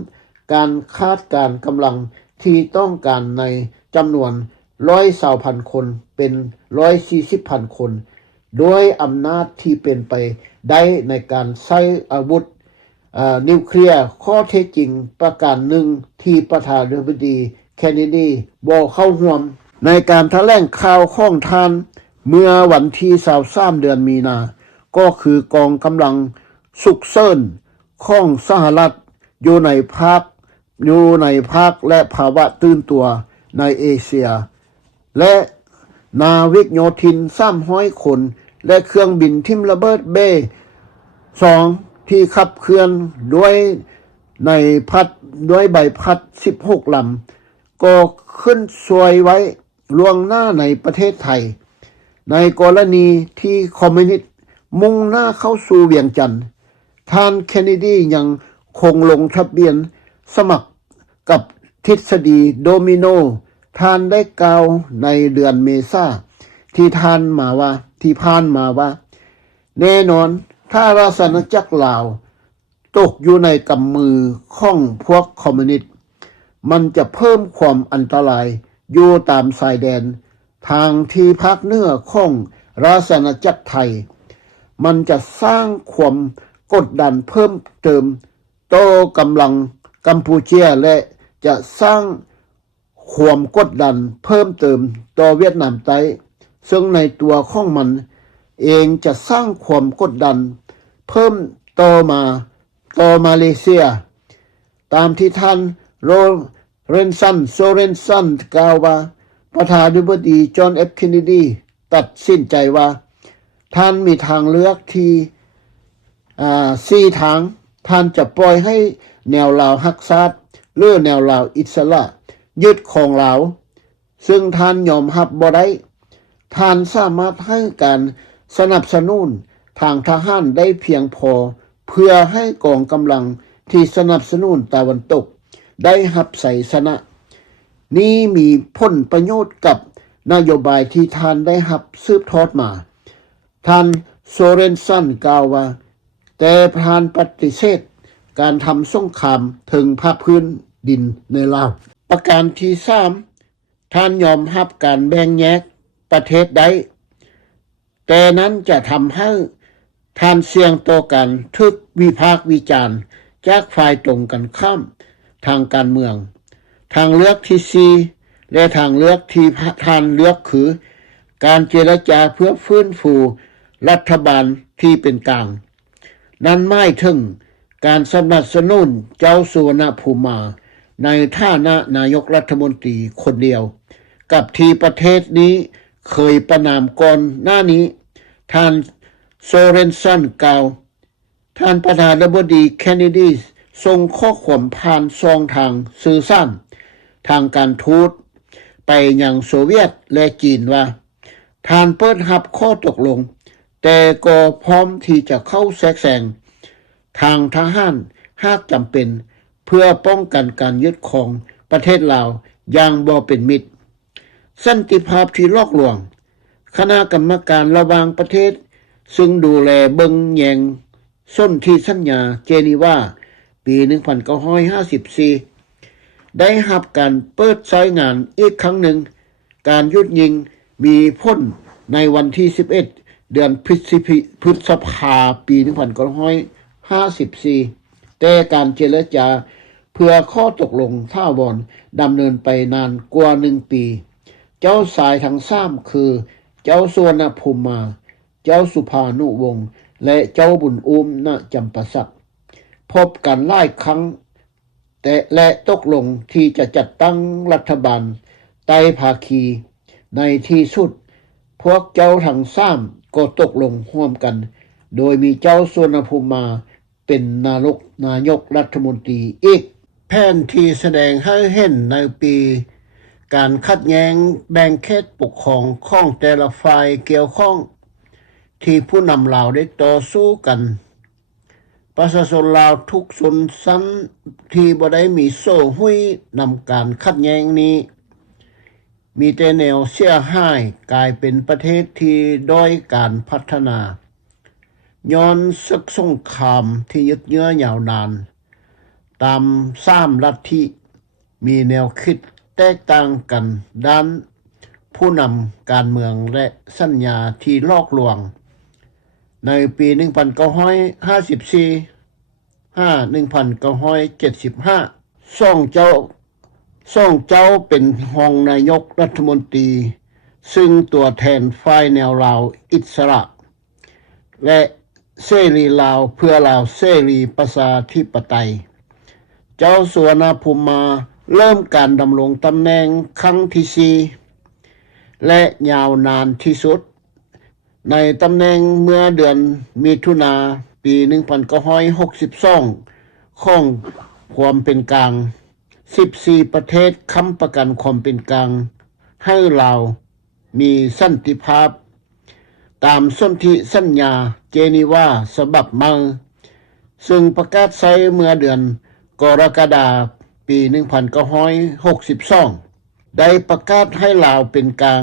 การคาดการกำลังที่ต้องการในจำนวน 120,000 คนเป็น 140,000 คนโดยอำนาจที่เป็นไปได้ในการใช้อาวุธนิวเคลียร์ข้อเท็จจริงประการหนึ่งที่ประธานาธิบดีเคนเนดีบ่เข้าร่วมในการแถลงข่าวของท่านเมื่อวันที่23เดือนมีนาก็คือกองกำลังสุกเสริญของสหรัฐอยู่ในภาคและภาวะตื่นตัวในเอเชียและนาวิกโยธิน300 คนและเครื่องบินทิ่มระเบิดเบ2ที่ขับเคลื่อนด้วยใบพัด16 ลำก็ขึ้นสวยไว้ล่วงหน้าในประเทศไทยในกรณีที่คอมมิวนิสต์มุ่งหน้าเข้าสู่เวียงจันทน์ท่านเคนเนดียังคงลงทะเบียนสมัครกับทฤษฎีโดมิโนท่านได้กล่าวในเดือนเมษายนที่ผ่านมาว่าแน่นอนถ้าราชอาณาจักรลาวตกอยู่ในกำมือของพวกคอมมิวนิสต์มันจะเพิ่มความอันตรายอยู่ตามชายแดนทางที่ภาคเหนือของราชอาณาจักรไทยมันจะสร้างความกดดันเพิ่มเติมต่อกำลังกัมพูชาและจะสร้างความกดดันเพิ่มเติมต่อเวียดนามใต้ซึ่งในตัวของมันเองจะสร้างความกดดันเพิ่มต่อมาเลเซียตามที่ท่านโซเรนสันกล่าวว่าประธานาธิบดีจอห์นเอฟเคนเนดีตัดสินใจว่าท่านมีทางเลือกที่4 ทางท่านจะปล่อยให้แนวลาวฮักซาดหรือแนวลาวอิสระยึดของลาวซึ่งท่านยอมรับบ่ได้ท่านสามารถให้การสนับสนุนทางทหารได้เพียงพอเพื่อให้กองกำลังที่สนับสนุนตะวันตกได้รับชัยชนะนี้มีผลประโยชน์กับนโยบายที่ท่านได้รับสืบทอดมาท่านโซเรนสันกล่าวว่า แต่พรานปฏิเสธการทำสงครามถึงภาคพื้นดินในลาวประการที่3ท่านยอมรับการแบ่งแยกประเทศได้แต่นั้นจะทำให้ท่านเสี่ยงต่อการทึกวิพากษ์วิจารณ์จากฝ่ายตรงกันข้ามทางการเมืองทางเลือกที่4และทางเลือกที่ท่านเลือกคือการเจรจาเพื่อฟื้นฟูรัฐบาลที่เป็นกลางนั้นหมายถึงการสนับสนุนเจ้าสุวรรณภูมิในฐานะนายกรัฐมนตรีคนเดียวกับที่ประเทศนี้เคยประนามก่อนหน้านี้ท่านโซเรนสันกล่าวท่านประธานาธิบดีเคนเนดีส่งข้อความผ่านช่องทางสื่อสารทางการทูตไปยังโซเวียตและจีนว่าท่านเปิดรับข้อตกลงแต่ก็พร้อมที่จะเข้าแทรกแซงทางทหารหากจำเป็นเพื่อป้องกันการยึดครองประเทศลาวอย่างบ่เป็นมิตรสันติภาพที่ลอกลวงคณะกรรมการระหว่างประเทศซึ่งดูแลเบิงแยงส้นที่สัญญาเจนีวาปี 1954 ได้รับการเปิดใช้งานอีกครั้งหนึ่งการหยุดยิงมีพ้นในวันที่ 11 เดือนพฤษภาปี 1954 แต่การเจรจาเพื่อข้อตกลงถาวรดำเนินไปนานกว่า1 ปีเจ้าสายทั้ง3คือเจ้าสุวรรณภูมิ เจ้าสุภานุวงศ์และเจ้าบุญอุ้มณจำปาสักพบกันหลายครั้งและตกลงที่จะจัดตั้งรัฐบาลไต้ภาคีในที่สุดพวกเจ้าทั้ง3ก็ตกลงร่วมกันโดยมีเจ้าสุวรรณภูมิเป็นนายกรัฐมนตรีอีกแผนที่แสดงให้เห็นในปีการขัดแย้งแบ่งเขตปกครองของแต่ละฝ่ายเกี่ยวข้องที่ผู้นำลาวได้ต่อสู้กันประชาชนลาวทุกชนชั้นที่บ่ได้มีโซ่หุ้ยนำการขัดแย้งนี้มีแต่แนวเสียหายกลายเป็นประเทศที่ด้อยการพัฒนาย้อนศึกสงครามที่ยืดเยื้อยาวนานตาม3ลัทธิมีแนวคิดแตกต่างกันด้านผู้นำการเมืองและสัญญาที่ลอกลวงในปี 1954 1975ส่องเจ้าเป็นรองนายกรัฐมนตรีซึ่งตัวแทนฝ่ายแนวลาวอิสระและเสรีลาวเพื่อลาวเสรีประชาธิปไตยเจ้าสุวรรณภูมิเริ่มการดำรงตำแหน่งครั้งที่4และยาวนานที่สุดในตำแหน่งเมื่อเดือนมิถุนาปี 1962 ของความเป็นกลาง14ประเทศค้ำประกันความเป็นกลางให้ลาวมีสันติภาพตามสนธิสัญญาเจนีวาฉบับใหม่ซึ่งประกาศใช้เมื่อเดือนกรกฎาคมปี 1962 ได้ประกาศให้ลาวเป็นกลาง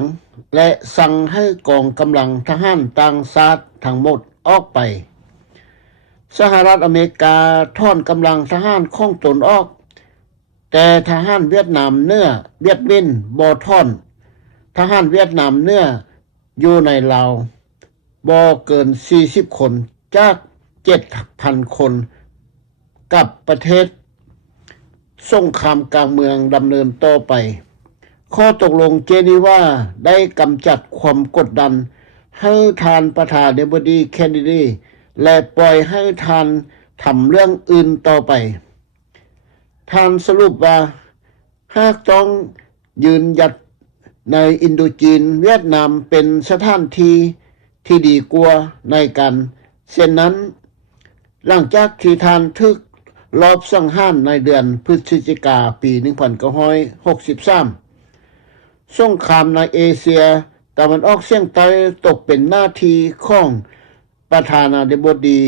และสั่งให้กองกำลังทหารต่างชาติทั้งหมดออกไปสหรัฐอเมริกาถอนกำลังทหารของตนออกแต่ทหารเวียดนามเหนือเวียดมินบ่ถอนทหารเวียดนามเหนืออยู่ในลาวบ่เกิน40คนจาก 7,000 คนกับประเทศสงครามกลางเมืองดำเนินต่อไปข้อตกลงเจนีวาได้กำจัดความกดดันให้ทานประธานาธิบดีเคนเนดีและปล่อยให้ทานทำเรื่องอื่นต่อไปทานสรุปว่าหากต้องยืนหยัดในอินโดจีนเวียดนามเป็นสถานที่ที่ดีกว่าในกันเช่นนั้นหลังจากที่ทานทึกรอบสังหารในเดือนพฤศจิกายนปี 1963 สงครามในเอเชียตะวันออกเฉียงใต้ตกเป็นหน้าที่ของประธานาธิบดี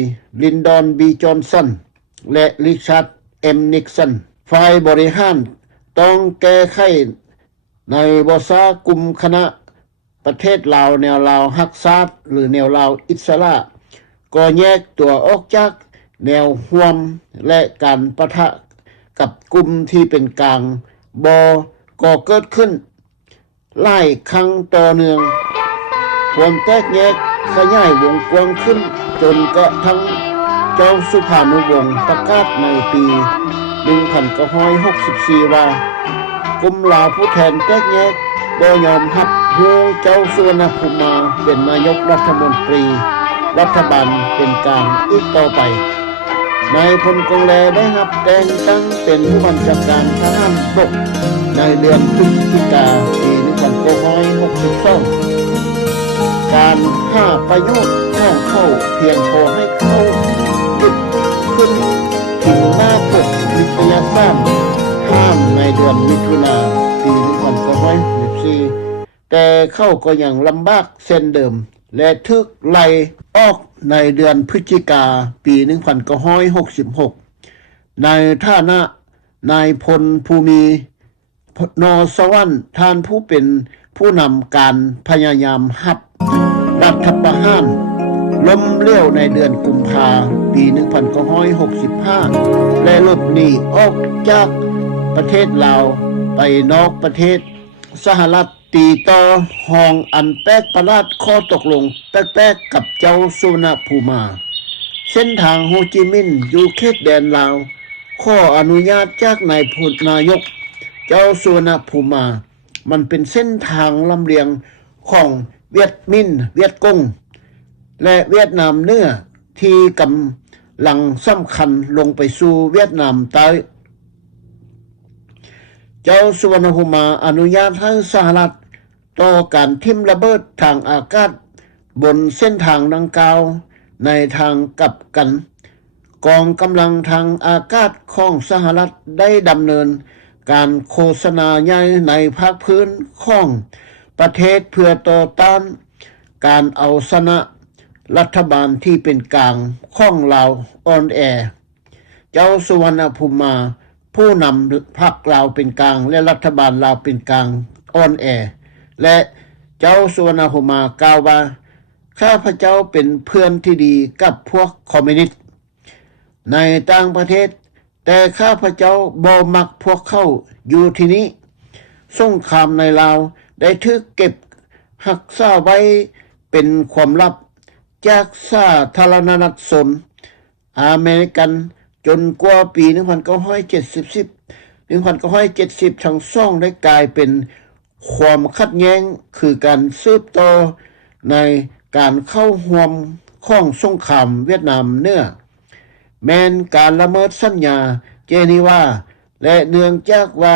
ลินดอนบีจอนสันและริชาร์ดเอ็มนิกสันฝ่ายบริหารต้องแก้ไขในบสากลุ่มคณะประเทศลาวแนวลาวฮักษาหรือแนวลาวอิสระ ก็แยกตัวออกจากแนวห่วมและการปะทะกับกลุ่มที่เป็นกลางก็เกิดขึ้นหลายครั้งต่อเนื่องความแตกแยกขยายวงกว้างขึ้นจนกระทั่งเจ้าสุภานุวงศ์ประกาศในปี1964ว่ากลุ่มลาวผู้แทนแตกแยกบ่ยอมรับฮู้เจ้าสุวรรณภูมิมาเป็นนายกรัฐมนตรีรัฐบาลเป็นกลางอีกต่อไปนายพลกงแลได้รับแต่งตั้งเป็นผู้บัญชาการทหารบกในเดือนพฤศจิกายนปี1962การหาประโยชน์ของเขาเพียงพอให้เขาหยุดขึ้นถึงหน้าปกนิตยสารห้ามในเดือนมิถุนายนปี1964แต่เขาก็ยังลำบากเส้นเดิมและทึกไล่ออกในเดือนพฤศจิกายนปี1966ในฐานะนายพลภูมินสวรรค์ท่านผู้เป็นผู้นำการพยายามหับรัฐประหารล้มเหลวในเดือนกุมภาพันธ์ปี1965และหลบหนีออกจากประเทศลาวไปนอกประเทศสหรัฐตีต่อห้องอันแปลกประหลาดข้อตกลงแปลกๆกับเจ้าสุวรรณภูมิมาเส้นทางโฮจิมินห์อยู่เขตแดนลาวขออนุญาตจากนายกเจ้าสุวรรณภูมิมามันเป็นเส้นทางลำเลียงของเวียดมินเวียดกงและเวียดนามเหนือที่กำลังสำคัญลงไปสู่เวียดนามใต้เจ้าสุวรรณภูมิมาอนุญาตให้สหรัฐต่อการทิ่มระเบิดทางอากาศบนเส้นทางดังกล่าวในทางกลับกันกองกำลังทางอากาศของสหรัฐได้ดำเนินการโฆษณาใหญ่ในภาคพื้นของประเทศเพื่อต่อต้านการเอาชนะรัฐบาลที่เป็นกลางของลาวอ่อนแอเจ้าสุวรรณภูมิมาผู้นำพรรคลาวเป็นกลางและรัฐบาลลาวเป็นกลางอ่อนแอและเจ้าสุวรรณภูมิมากล่าวว่าข้าพเจ้าเป็นเพื่อนที่ดีกับพวกคอมมิวนิสต์ในต่างประเทศแต่ข้าพเจ้าบ่มักพวกเขาอยู่ที่นี้สงครามในลาวได้ถูกเก็บรักษาไว้เป็นความลับจากสาธารณรัฐสนอเมริกันจนกว่าปี1970ทั้งสองได้กลายเป็นความขัดแย้งคือการสืบต่อในการเข้าร่วมของสงครามเวียดนามเหนือแม้นการละเมิดสัญญาเจนีวาและเนื่องจากว่า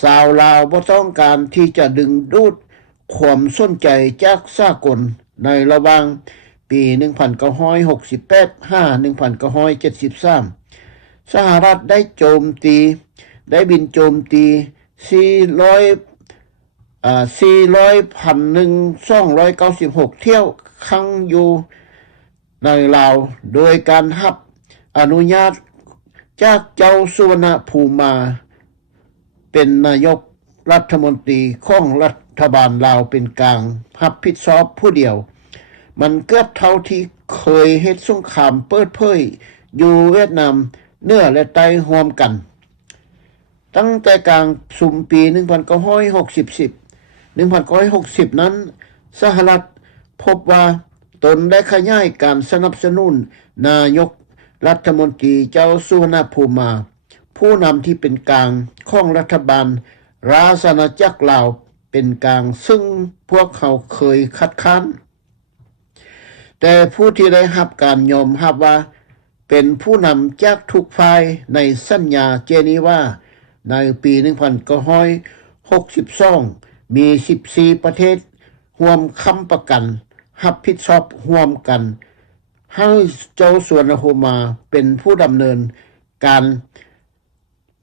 ชาวลาวบ่ต้องการที่จะดึงดูดความสนใจจากสากลในระหว่างปี1973 สหรัฐได้บินโจมตี400,296 เที่ยวครั้งอยู่ในลาวโดยการรับอนุญาตจากเจ้าสุวรรณภูมิมาเป็นนายกรัฐมนตรีของรัฐบาลลาวเป็นกลางรับผิดชอบผู้เดียวมันเกือบเท่าที่เคยเฮ็ดสงครามเปิดเผยอยู่เวียดนามเหนือและใต้ร่วมกันตั้งแต่กลางสุมปี1960นั้นสหรัฐพบว่าตนได้ขยายการสนับสนุนนายกรัฐมนตรีเจ้าสุวรรณภูมิมาผู้นำที่เป็นกลางของรัฐบาลราชอาณาจักรลาวเป็นกลางซึ่งพวกเขาเคยคัดค้านแต่ผู้ที่ได้รับการยอมรับว่าเป็นผู้นำจากทุกฝ่ายในสัญญาเจนีวาในปี1962มี14ประเทศร่วมค้ำประกันรับผิดชอบร่วมกันให้เจ้าสุวรรณภูมิมาเป็นผู้ดำเนินการ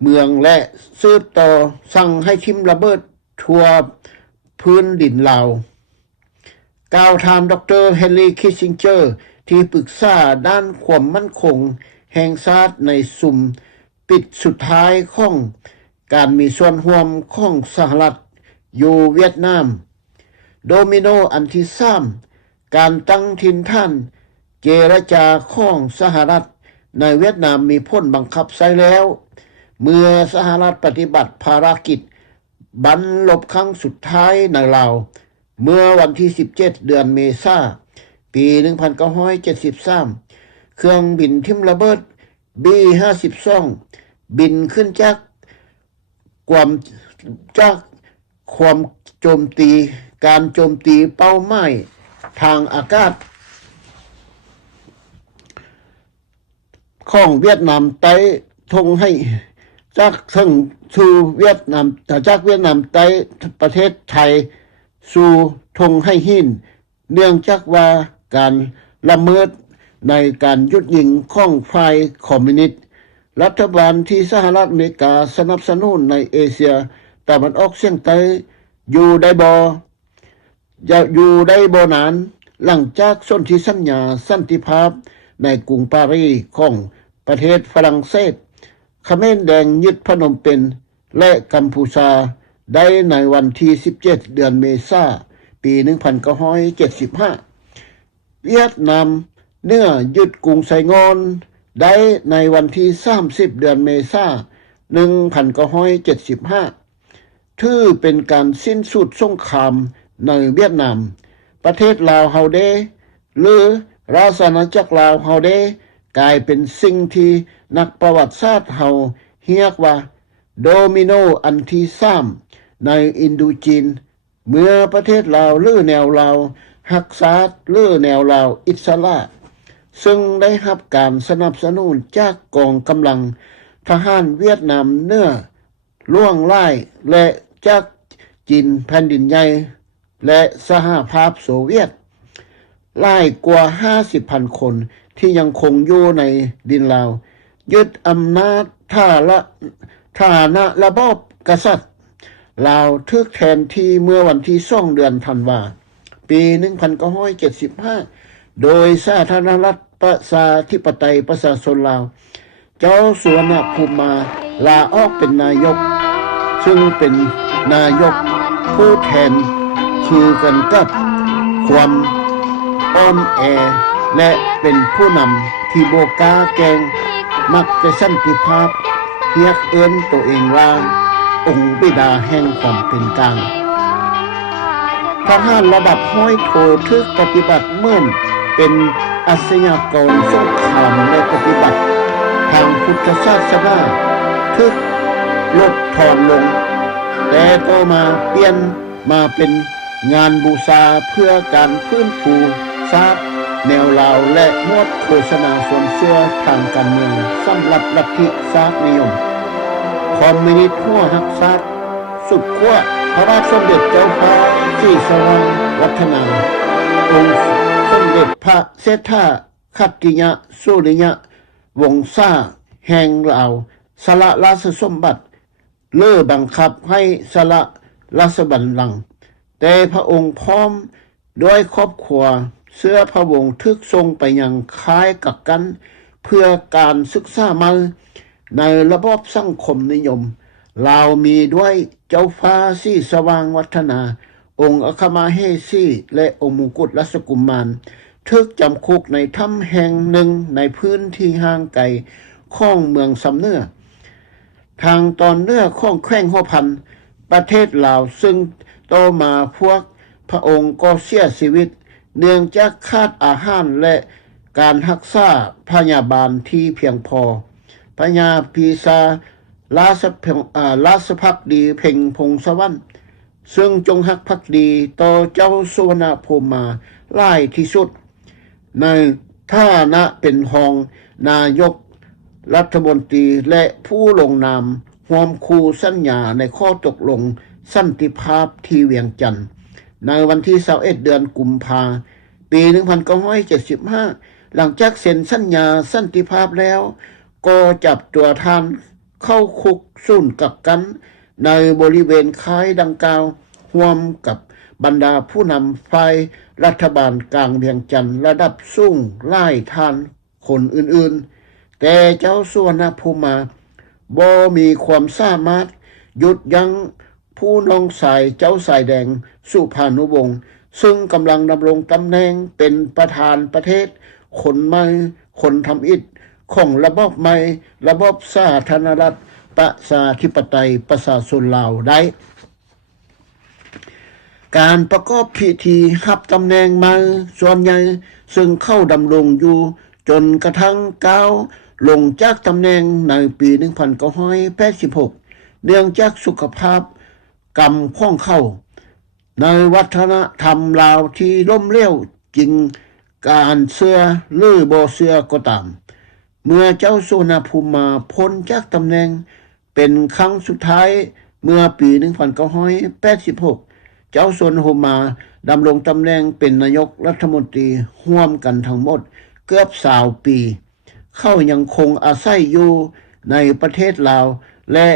เมืองและสืบต่อสั่งให้ทิ่มระเบิดทั่วพื้นดินลาวกล่าวทานดร. เฮนรี่ คิสซิงเจอร์ที่ปรึกษาด้านความมั่นคงแห่งชาติในสุมปิดสุดท้ายของการมีส่วนร่วมของสหรัฐอยู่เวียดนามโดมิโนอันที่3การตั้งถิ่นฐาน เจรจาของสหรัฐในเวียดนามมีพ้นบังคับใช้แล้ว เมื่อสหรัฐปฏิบัติภารกิจบันลบครั้งสุดท้ายในลาวเมื่อวันที่17เดือนเมษายนปี1973เครื่องบินทิ่มระเบิด B-52 บินขึ้นความโจมตีการโจมตีเป้าหมายทางอากาศของเวียดนามใต้ทงให้จากถึงสู่เวียดนามจากเวียดนามใต้ประเทศไทยสู่ทงให้หินเนื่องจากว่าการละเมิดในการยุดยิงของฝ่ายคอมมิวนิสต์รัฐบาลที่สหรัฐอเมริกาสนับสนุนในเอเชียตะวันออกเฉียงใต้อยู่ได้บ่นานหลังจากสนธิสัญญาสันติภาพในกรุงปารีสของประเทศฝรั่งเศสเขมรแดงยึดพนมเปญและกัมพูชาได้ในวันที่17เดือนเมษายนปี1975เวียดนามเนื้อยึดกรุงไซงอนได้ในวันที่30เดือนเมษายน1975ถือเป็นการสิ้นสุดสงครามในเวียดนามประเทศลาวเฮาเดหรือราชอาณาจักรลาวเฮาเดกลายเป็นสิ่งที่นักประวัติศาสตร์เฮาเรียกว่าโดมิโนอันที่3ในอินโดจีนเมื่อประเทศลาวหรือแนวลาวรักษาหรือแนวลาวอิสระซึ่งได้รับการสนับสนุนจากกองกำลังทหารเวียดนามเหนือล่วงล่ายและจากจีนแผ่นดินใหญ่และสหภาพโซเวียตหลายกว่า 50,000 คนที่ยังคงอยู่ในดินลาวยึดอำนาจฐานะระบอบกษัตริย์ลาวทึกแทนที่เมื่อวันที่2เดือนธันวาปี1975โดยสาธารณรัฐประชาธิปไตยประชาชนลาวเจ้าสุวรรณภูมิลาออกเป็นนายกซึ่งเป็นนายกผู้แทนคือกันกับความอ่อนแอและเป็นผู้นำที่โบกล้าแกงมักจะสันติภาพเรียกเอิ้นตัวเองว่าองค์บิดาแห่งความเป็นกลางทหารระดับห้อยโถทึกปฏิบัติเหมือนเป็นอาชญากรสงครามและปฏิบัติทางพุทธศาสนาทึกลดทอนลงแต่ต่อมาเปลี่ยนมาเป็นงานบูชาเพื่อการฟื้นฟูชาติแนวลาวและงดโฆษณาส่วนเสื้อทางการเมืองสำหรับลัทธิชาตินิยมคอมมิวนิสต์หัวหักชาติสุดขั้วพระบาทสมเด็จเจ้าฟ้าศรีสว่างวัฒนาองค์สมเด็จพระเศรษฐาคัตติยะสุริยะวงศาแห่งลาวสละราชสมบัติเลื่อบังคับให้สละราชบัลลังก์แต่พระองค์พร้อมด้วยครอบครัวเสื้อพระวงศ์ทึกทรงไปยังค่ายกักกันเพื่อการศึกษามันในระบบสังคมนิยมลาวมีด้วยเจ้าฟ้าศรีสว่างวัฒนาองค์อัครมเหสีและองค์มกุฎราชกุมารทึกจำคุกในถ้ำแห่งหนึ่งในพื้นที่ห่างไกลของเมืองสำเนือทางตอนเหนือของแขวงหัวพันประเทศลาวซึ่งต่อมาพวกพระองค์ก็เสียชีวิตเนื่องจากขาดอาหารและการรักษาพยาบาลที่เพียงพอพญาปีศาราชภักดีเพ่งพงศวรรณซึ่งจงรักภักดีต่อเจ้าสุวรรณภูมิมาหลายที่สุดในฐานะเป็นรองนายกรัฐมนตรีและผู้ลงนามร่วมคู่สัญญาในข้อตกลงสันติภาพที่เวียงจันทน์ในวันที่21เดือนกุมภาพันธ์ปี1975หลังจากเซ็นสัญญาสันติภาพแล้วก็จับตัวท่านเข้าคุกศูนย์กักกันในบริเวณค่ายดังกล่าวร่วมกับบรรดาผู้นำฝ่ายรัฐบาลกลางเวียงจันทน์ระดับสูงหลายท่านคนอื่นๆแต่เจ้าสุวรรณภูมิบ่มีความสามารถหยุดยั้งผู้น้องสายเจ้าสายแดงสุภานุวงศ์ซึ่งกำลังดำรงตำแหน่งเป็นประธานประเทศ คนใหม่คนทำอิฐของระบอบใหม่ระบอบสาธารณรัฐประชาธิปไตยประชาชนลาวได้การประกอบพิธีรับตำแหน่งมาส่วนใหญ่ซึ่งเข้าดำรงอยู่จนกระทั่งก้าวลงจากตำแหน่งในปี1986เนื่องจากสุขภาพกรรมของเขาในวัฒนธรรมลาวที่ล้มเหลวจริงการเสื้อหรือบ่เสื้อก็ตามเมื่อเจ้าสุวรรณภูมิมาพ้นจากตำแหน่งเป็นครั้งสุดท้ายเมื่อปี1986เจ้าสุวรรณภูมิมาดำรงตำแหน่งเป็นนายกรัฐมนตรีร่วมกันทั้งหมดเกือบ20 ปีเขายังคงอาศัยอยู่ในประเทศลาวและ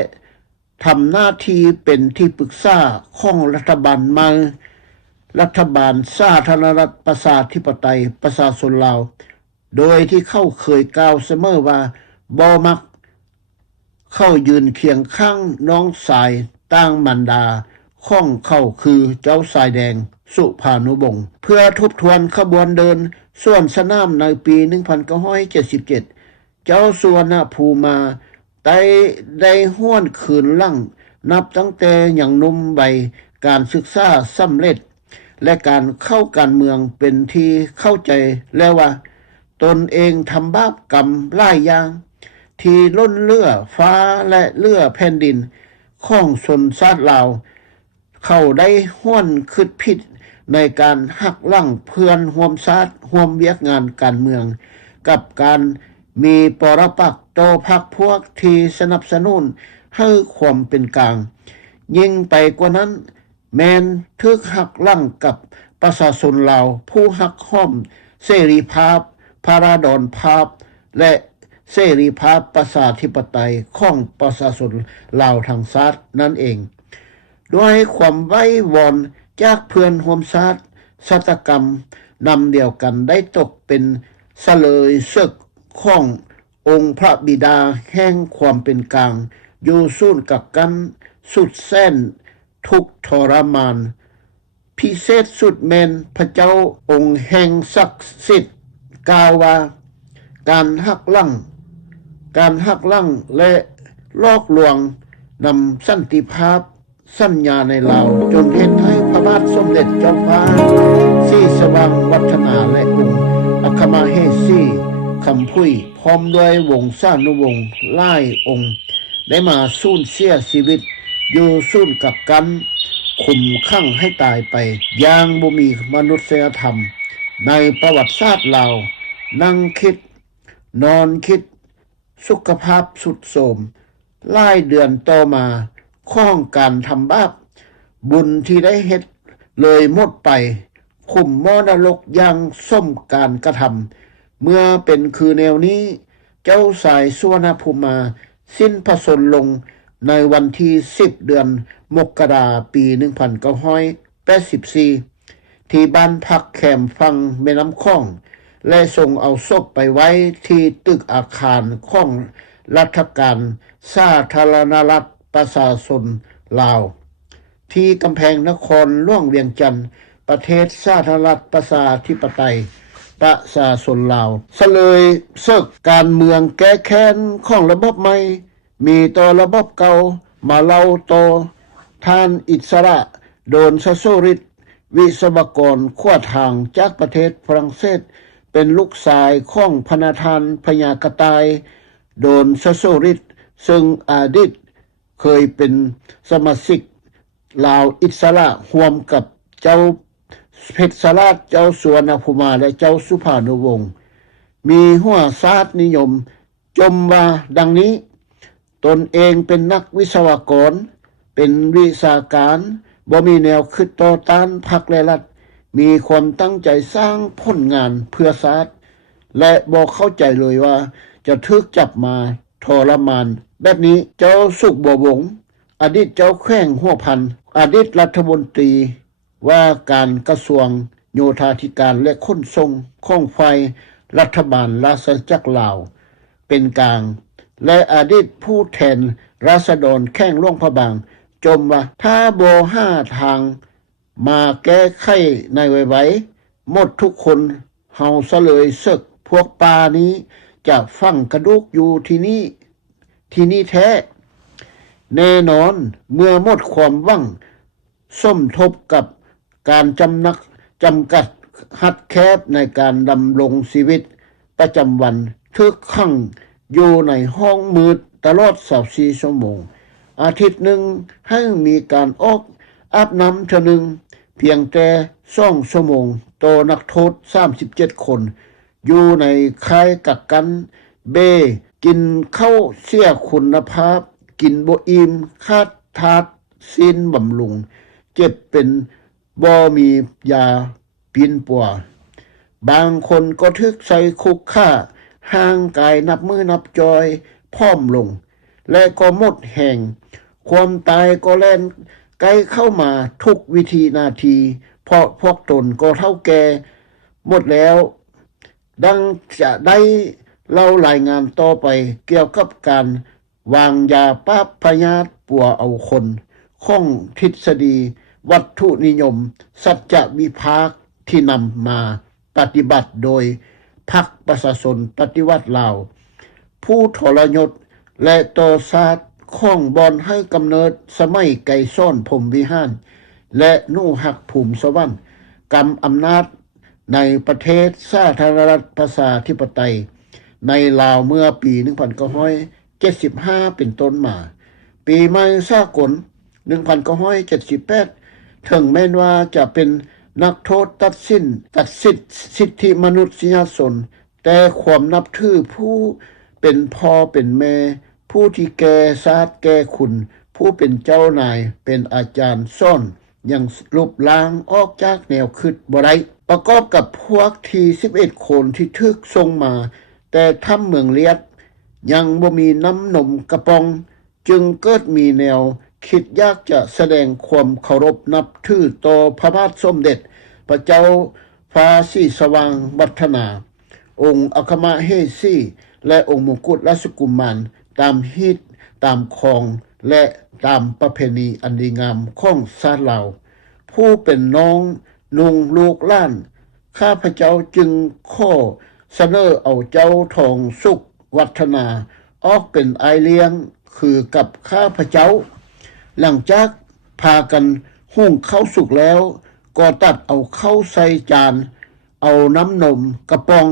ทำหน้าที่เป็นที่ปรึกษาของรัฐบาลใหม่รัฐบาลสาธารณรัฐประชาธิปไตยประชาชนลาวโดยที่เขาเคยกล่าวเสมอว่าบ่มักเข้ายืนเคียงข้างน้องสายต่างมันดาของเขาคือเจ้าสายแดงสุภานุวงศ์เพื่อทบทวนขบวนเดินส่วนสนามในปี1977เจ้าสุวรรณภูมิมาได้ห้วนคืนหลังนับตั้งแต่อย่างหนุ่มใบการศึกษาสำเร็จและการเข้าการเมืองเป็นที่เข้าใจแล้วว่าตนเองทำบาปกรรมหลายอย่างที่ล้นเลือฟ้าและเลือแผ่นดินของชนชาติลาวเขาได้ห้วนคิดผิดในการหักหลังเพื่อนร่วมชาติร่วมเวียกงานการเมืองกับการมีปรปักษ์ต่อพรรคพวกที่สนับสนุนให้ความเป็นกลางยิ่งไปกว่านั้นแม้นทึกหักหลังกับประชาชนลาวผู้หักห้อมเสรีภาพพาราดอนภาพและเสรีภาพประชาธิปไตยของประชาชนลาวทั้งชาตินั่นเองด้วยความไว้วอนจากเพื่อนร่วมชาติชาตกรรมนำเดียวกันได้ตกเป็นเสลยศึกขององค์พระบิดาแห่งความเป็นกลางอยู่ศูนย์กักกันสุดแสนทุกข์ทรมานพิเศษสุดแมนพระเจ้าองค์แห่งศักดิ์สิทธิ์กล่าวว่าการหักหลังและลอกลวงนำสันติภาพสัญญาในลาวจนเห็นให้พระบาทสมเด็จเจ้าฟ้าศรีสว่างวัฒนาและองค์อัครมเหสีคำพุ้ยพร้อมด้วยวงศานุวงศ์หลายองค์ได้มาสูญเสียชีวิตอยู่ศูนย์กักกันคุมขังให้ตายไปอย่างบ่มีมนุษยธรรมในประวัติศาสตร์ลาวนั่งคิดนอนคิดสุขภาพสุดโทรมหลายเดือนต่อมาข้องการทำบาปบุญที่ได้เฮ็ดเลยหมดไปขุมมรดกอย่างส้มการกระทำเมื่อเป็นคือแนวนี้เจ้าสายสุวรรณภูมิมาสิ้นพระชนม์ลงในวันที่10เดือนมกราปี1984ที่บ้านพักแคมฟังแม่น้ำคองและส่งเอาศพไปไว้ที่ตึกอาคารของรัฐการสาธารณรัฐประชาชนลาวที่กำแพงนครหลวงเวียงจันทน์ประเทศสาธารณรัฐประชาธิปไตยประชาชนลาวเสลยศึกการเมืองแก้แค้นของระบบใหม่มีต่อระบบเก่ามาเล่าต่อท่านอิสระโดนซะโซริตวิศวกรขั้วทางจากประเทศฝรั่งเศสเป็นลูกชายของพนาธานพญากระต่ายโดนซะโซริตซึ่งอดีตเคยเป็นสมาชิกลาวอิสระร่วมกับเจ้าเพชรสราชเจ้าสุวรรณภูมิและเจ้าสุภานุวงศ์มีหัวชาตินิยมจมว่าดังนี้ตนเองเป็นนักวิศวกรเป็นวิชาการบ่มีแนวคิดต่อต้านพรรคและรัฐมีความตั้งใจสร้างผลงานเพื่อชาติและบ่เข้าใจเลยว่าจะถูกจับมาทรมานแบบนี้เจ้าสุขบัววงศ์อดีตเจ้าแขวงหัวพันอดีตรัฐมนตรีว่าการกระทรวงโยธาธิการและขนส่งของฝ่ายรัฐบาลราชอาณาจักรลาวเป็นกลางและอดีตผู้แทนราษฎรแข้งหลวงพระบางจมว่าถ้าบ่หาทางมาแก้ไขในไว้หมดทุกคนเฮาซะเลยศึก พวกปลานี้จะฝังกระดูกอยู่ที่นี่แท้แน่นอนเมื่อหมดความหวังสมทบกับการจำกัดหัดแคบในการดำรงชีวิตประจำวันทึกขังอยู่ในห้องมืดตลอด24ชั่วโมงอาทิตย์หนึ่งให้มีการออกอาบน้ำเท่านึงเพียงแต่2 ชั่วโมงต่อนักโทษ37 คนอยู่ในค่ายกักกันเบกินข้าวเสียคุณภาพกินบ่อิ่มขาดธาตุศีลบำรุงเจ็บเป็นบ่มียาปินปัวบางคนก็ทึกใส่คุกค่าห่างกายนับมือนับจอยพร้อมลงและก็หมดแห่งความตายก็แล่นใกล้เข้ามาทุกวิธีนาทีเพราะพวกตนก็เท่าแก่หมดแล้วดังจะได้เล่ารายงานต่อไปเกี่ยวกับการวางยาปราบพยาธิปัวเอาคนข้องทฤษฎีวัตถุนิยมสัจจวิภาคที่นำมาปฏิบัติโดยพรรคประชาชนปฏิวัติลาวผู้ทรยศและต่อศาสตร์ข้องบอนให้กำเนิดสมัยไก่ซ่อนพรหมวิหารและนู่หักภูมิสวรรค์กำอำนาจในประเทศสาธารณรัฐประชาธิปไตยในลาวเมื่อปี1975เป็นต้นมาปีใหม่สากล1978ถึงแม้ว่าจะเป็นนักโทษตัดสิทธิมนุษยชนแต่ความนับถือผู้เป็นพ่อเป็นแม่ผู้ที่แก่ศาสตร์แก่คุณผู้เป็นเจ้านายเป็นอาจารย์ซ่อนยังลบล้างออกจากแนวคิดบ่ได้ประกอบกับพวกที่11 คนที่ทึกส่งมาแต่ถ้ำเมืองเลียดยังบ่มีน้ำนมกระป๋องจึงเกิดมีแนวคิดอยากจะแสดงความเคารพนับถือต่อพระบาทสมเด็จพระเจ้าฟ้าสีสว่างวัฒนาองค์อัครมเหสีและองค์มงกุฎราชกุมารตามฮิตตามคองและตามประเพณีอันดีงามของชาติลาวผู้เป็นน้องนุงลูกหล้านข้าพเจ้าจึงข้อเสนอเอาเจ้าทองสุขวัฒนาออกเป็นไอเลี้ยงคือกับข้าพเจ้าหลังจากพากันหุงข้าวสุกแล้วก็ตัดเอาเข้าใส่จานเอาน้ำนมกระป๋อง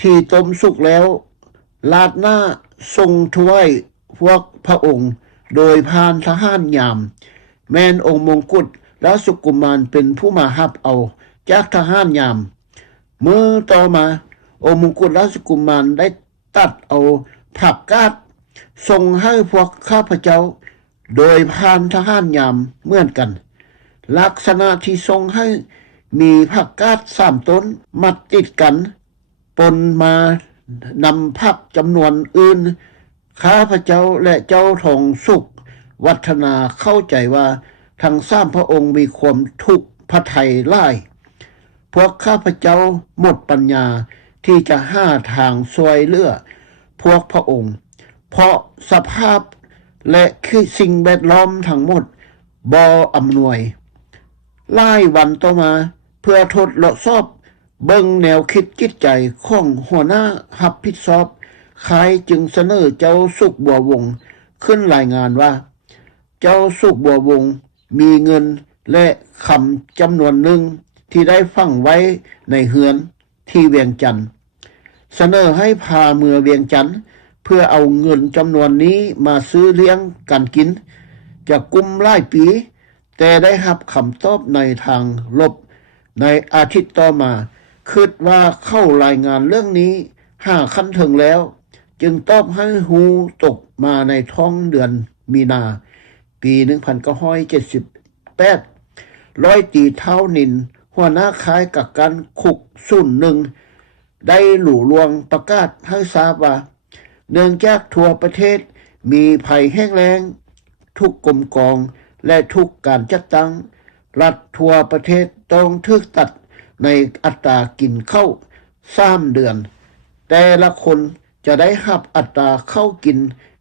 ที่ต้มสุกแล้วลาดหน้าทรงถ้วยพวกพระองค์โดยพานทหารยามแม่นองค์มงกุฎราชกุมารเป็นผู้มาหับเอาจากทหารยามเมื่อต่อมาองค์มงกุฎราชกุมารได้ตัดเอาผักกาดส่งให้พวกข้าพเจ้าโดยพานทหารยามเหมือนกันลักษณะที่ทรงให้มีผักกาด3 ต้นมัดติดกันปนมานำผักจำนวนอื่นข้าพเจ้าและเจ้าทองสุขวัฒนาเข้าใจว่าทั้ง3 พระองค์มีความทุกข์พระทัยหลายพวกข้าพเจ้าหมดปัญญาที่จะหาทางช่วยเหลือพวกพระองค์เพราะสภาพและสิ่งแวดล้อมทั้งหมดบ่อำนวยหลายวันต่อมาเพื่อทดสอบเบิ่งแนวคิดจิตใจของหัวหน้ารับผิดชอบขายจึงเสนอเจ้าสุขบัววงศ์ขึ้นรายงานว่าเจ้าสุขบัววงศ์มีเงินและคำจำนวนหนึ่งที่ได้ฝังไว้ในเฮือนที่เวียงจันทน์เสนอให้พาเมือเวียงจันทน์เพื่อเอาเงินจำนวนนี้มาซื้อเลี้ยงกันกินจะกุมหลายปีแต่ได้รับคำตอบในทางลบในอาทิตย์ต่อมาคิดว่าเข้ารายงานเรื่องนี้5 ขั้นถึงแล้วจึงตอบให้หูตกมาในท้องเดือนมีนาปี1978ร้อยตีเท้านินหัวหน้าค่ายกักกันคุก01ได้หลู่ลวงประกาศให้ทราบว่าเนื่องจากทั่วประเทศมีภัยแห้งแล้งทุกกรมกองและทุกการจัดตั้งรัฐทั่วประเทศต้องถูกตัดในอัตรากินข้าว3 เดือนแต่ละคนจะได้รับอัตราข้าวกิน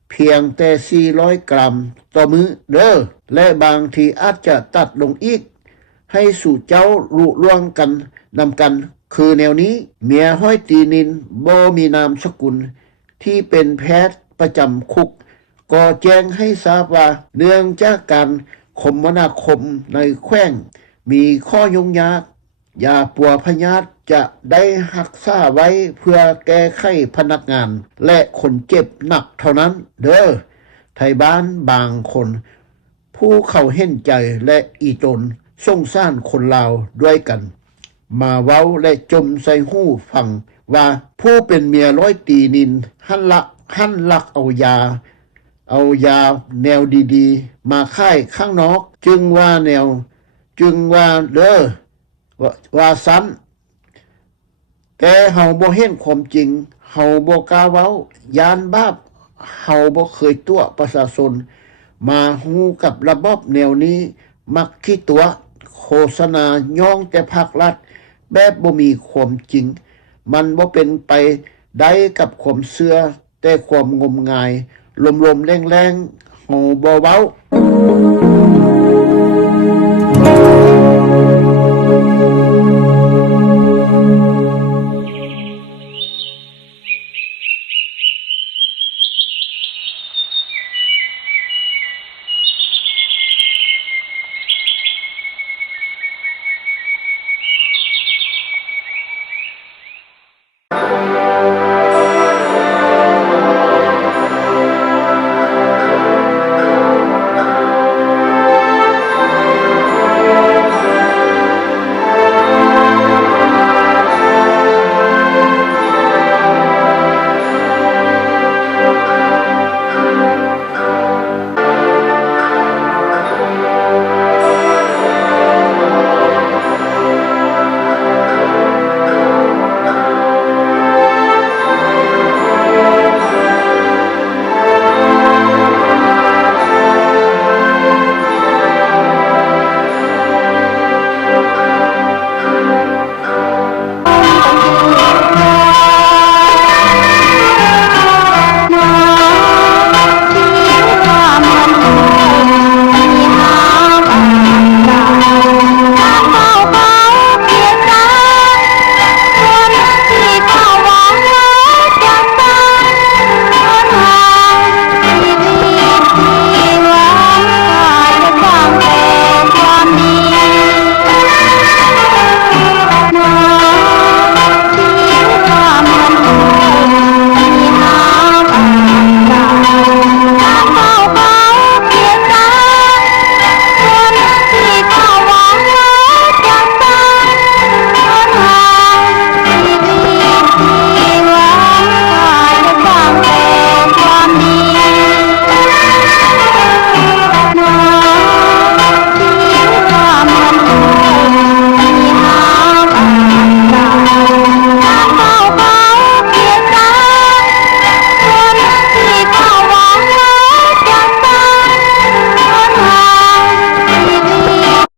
เพียงแต่400 กรัมต่อมื้อเด้อและบางทีอาจจะตัดลงอีก ให้สู่เจ้ารู้ล่วงกันนำกัน คือแนวนี้เมียห้อยตีนินบ่มีนามสกุลที่เป็นแพทย์ประจำคุกก็แจ้งให้ทราบว่าเนื่องจากการคมนาคมในแขวงมีข้อยุ่งยากยาปัวพยาธิจะได้รักษาไว้เพื่อแก้ไขพนักงานและคนเจ็บหนักเท่านั้นเด้อไทยบ้านบางคนผู้เขาเห็นใจและอีตนสงสารคนลาวด้วยกันมาเว้าและจมใส่หูฟังว่าผู้เป็นเมียร้อยตีนินหั่นลักเอายาแนวดีๆมาค่ายข้างนอกจึงว่าเด้อว่าซ้ำแต่เฮาบ่เห็นความจริงเฮาบ่กล้าเว้ายานบาปเฮาบ่เคยตัวประชาชนมาฮู้กับระบบแนวนี้มักขี้ตัวโฆษณาย่องแต่ภาครัฐแบบบ่มีความจริงมันบ่เป็นไปได้กับความเชื่อแต่ความงมงายลมๆแรงๆเฮาบ่เว้า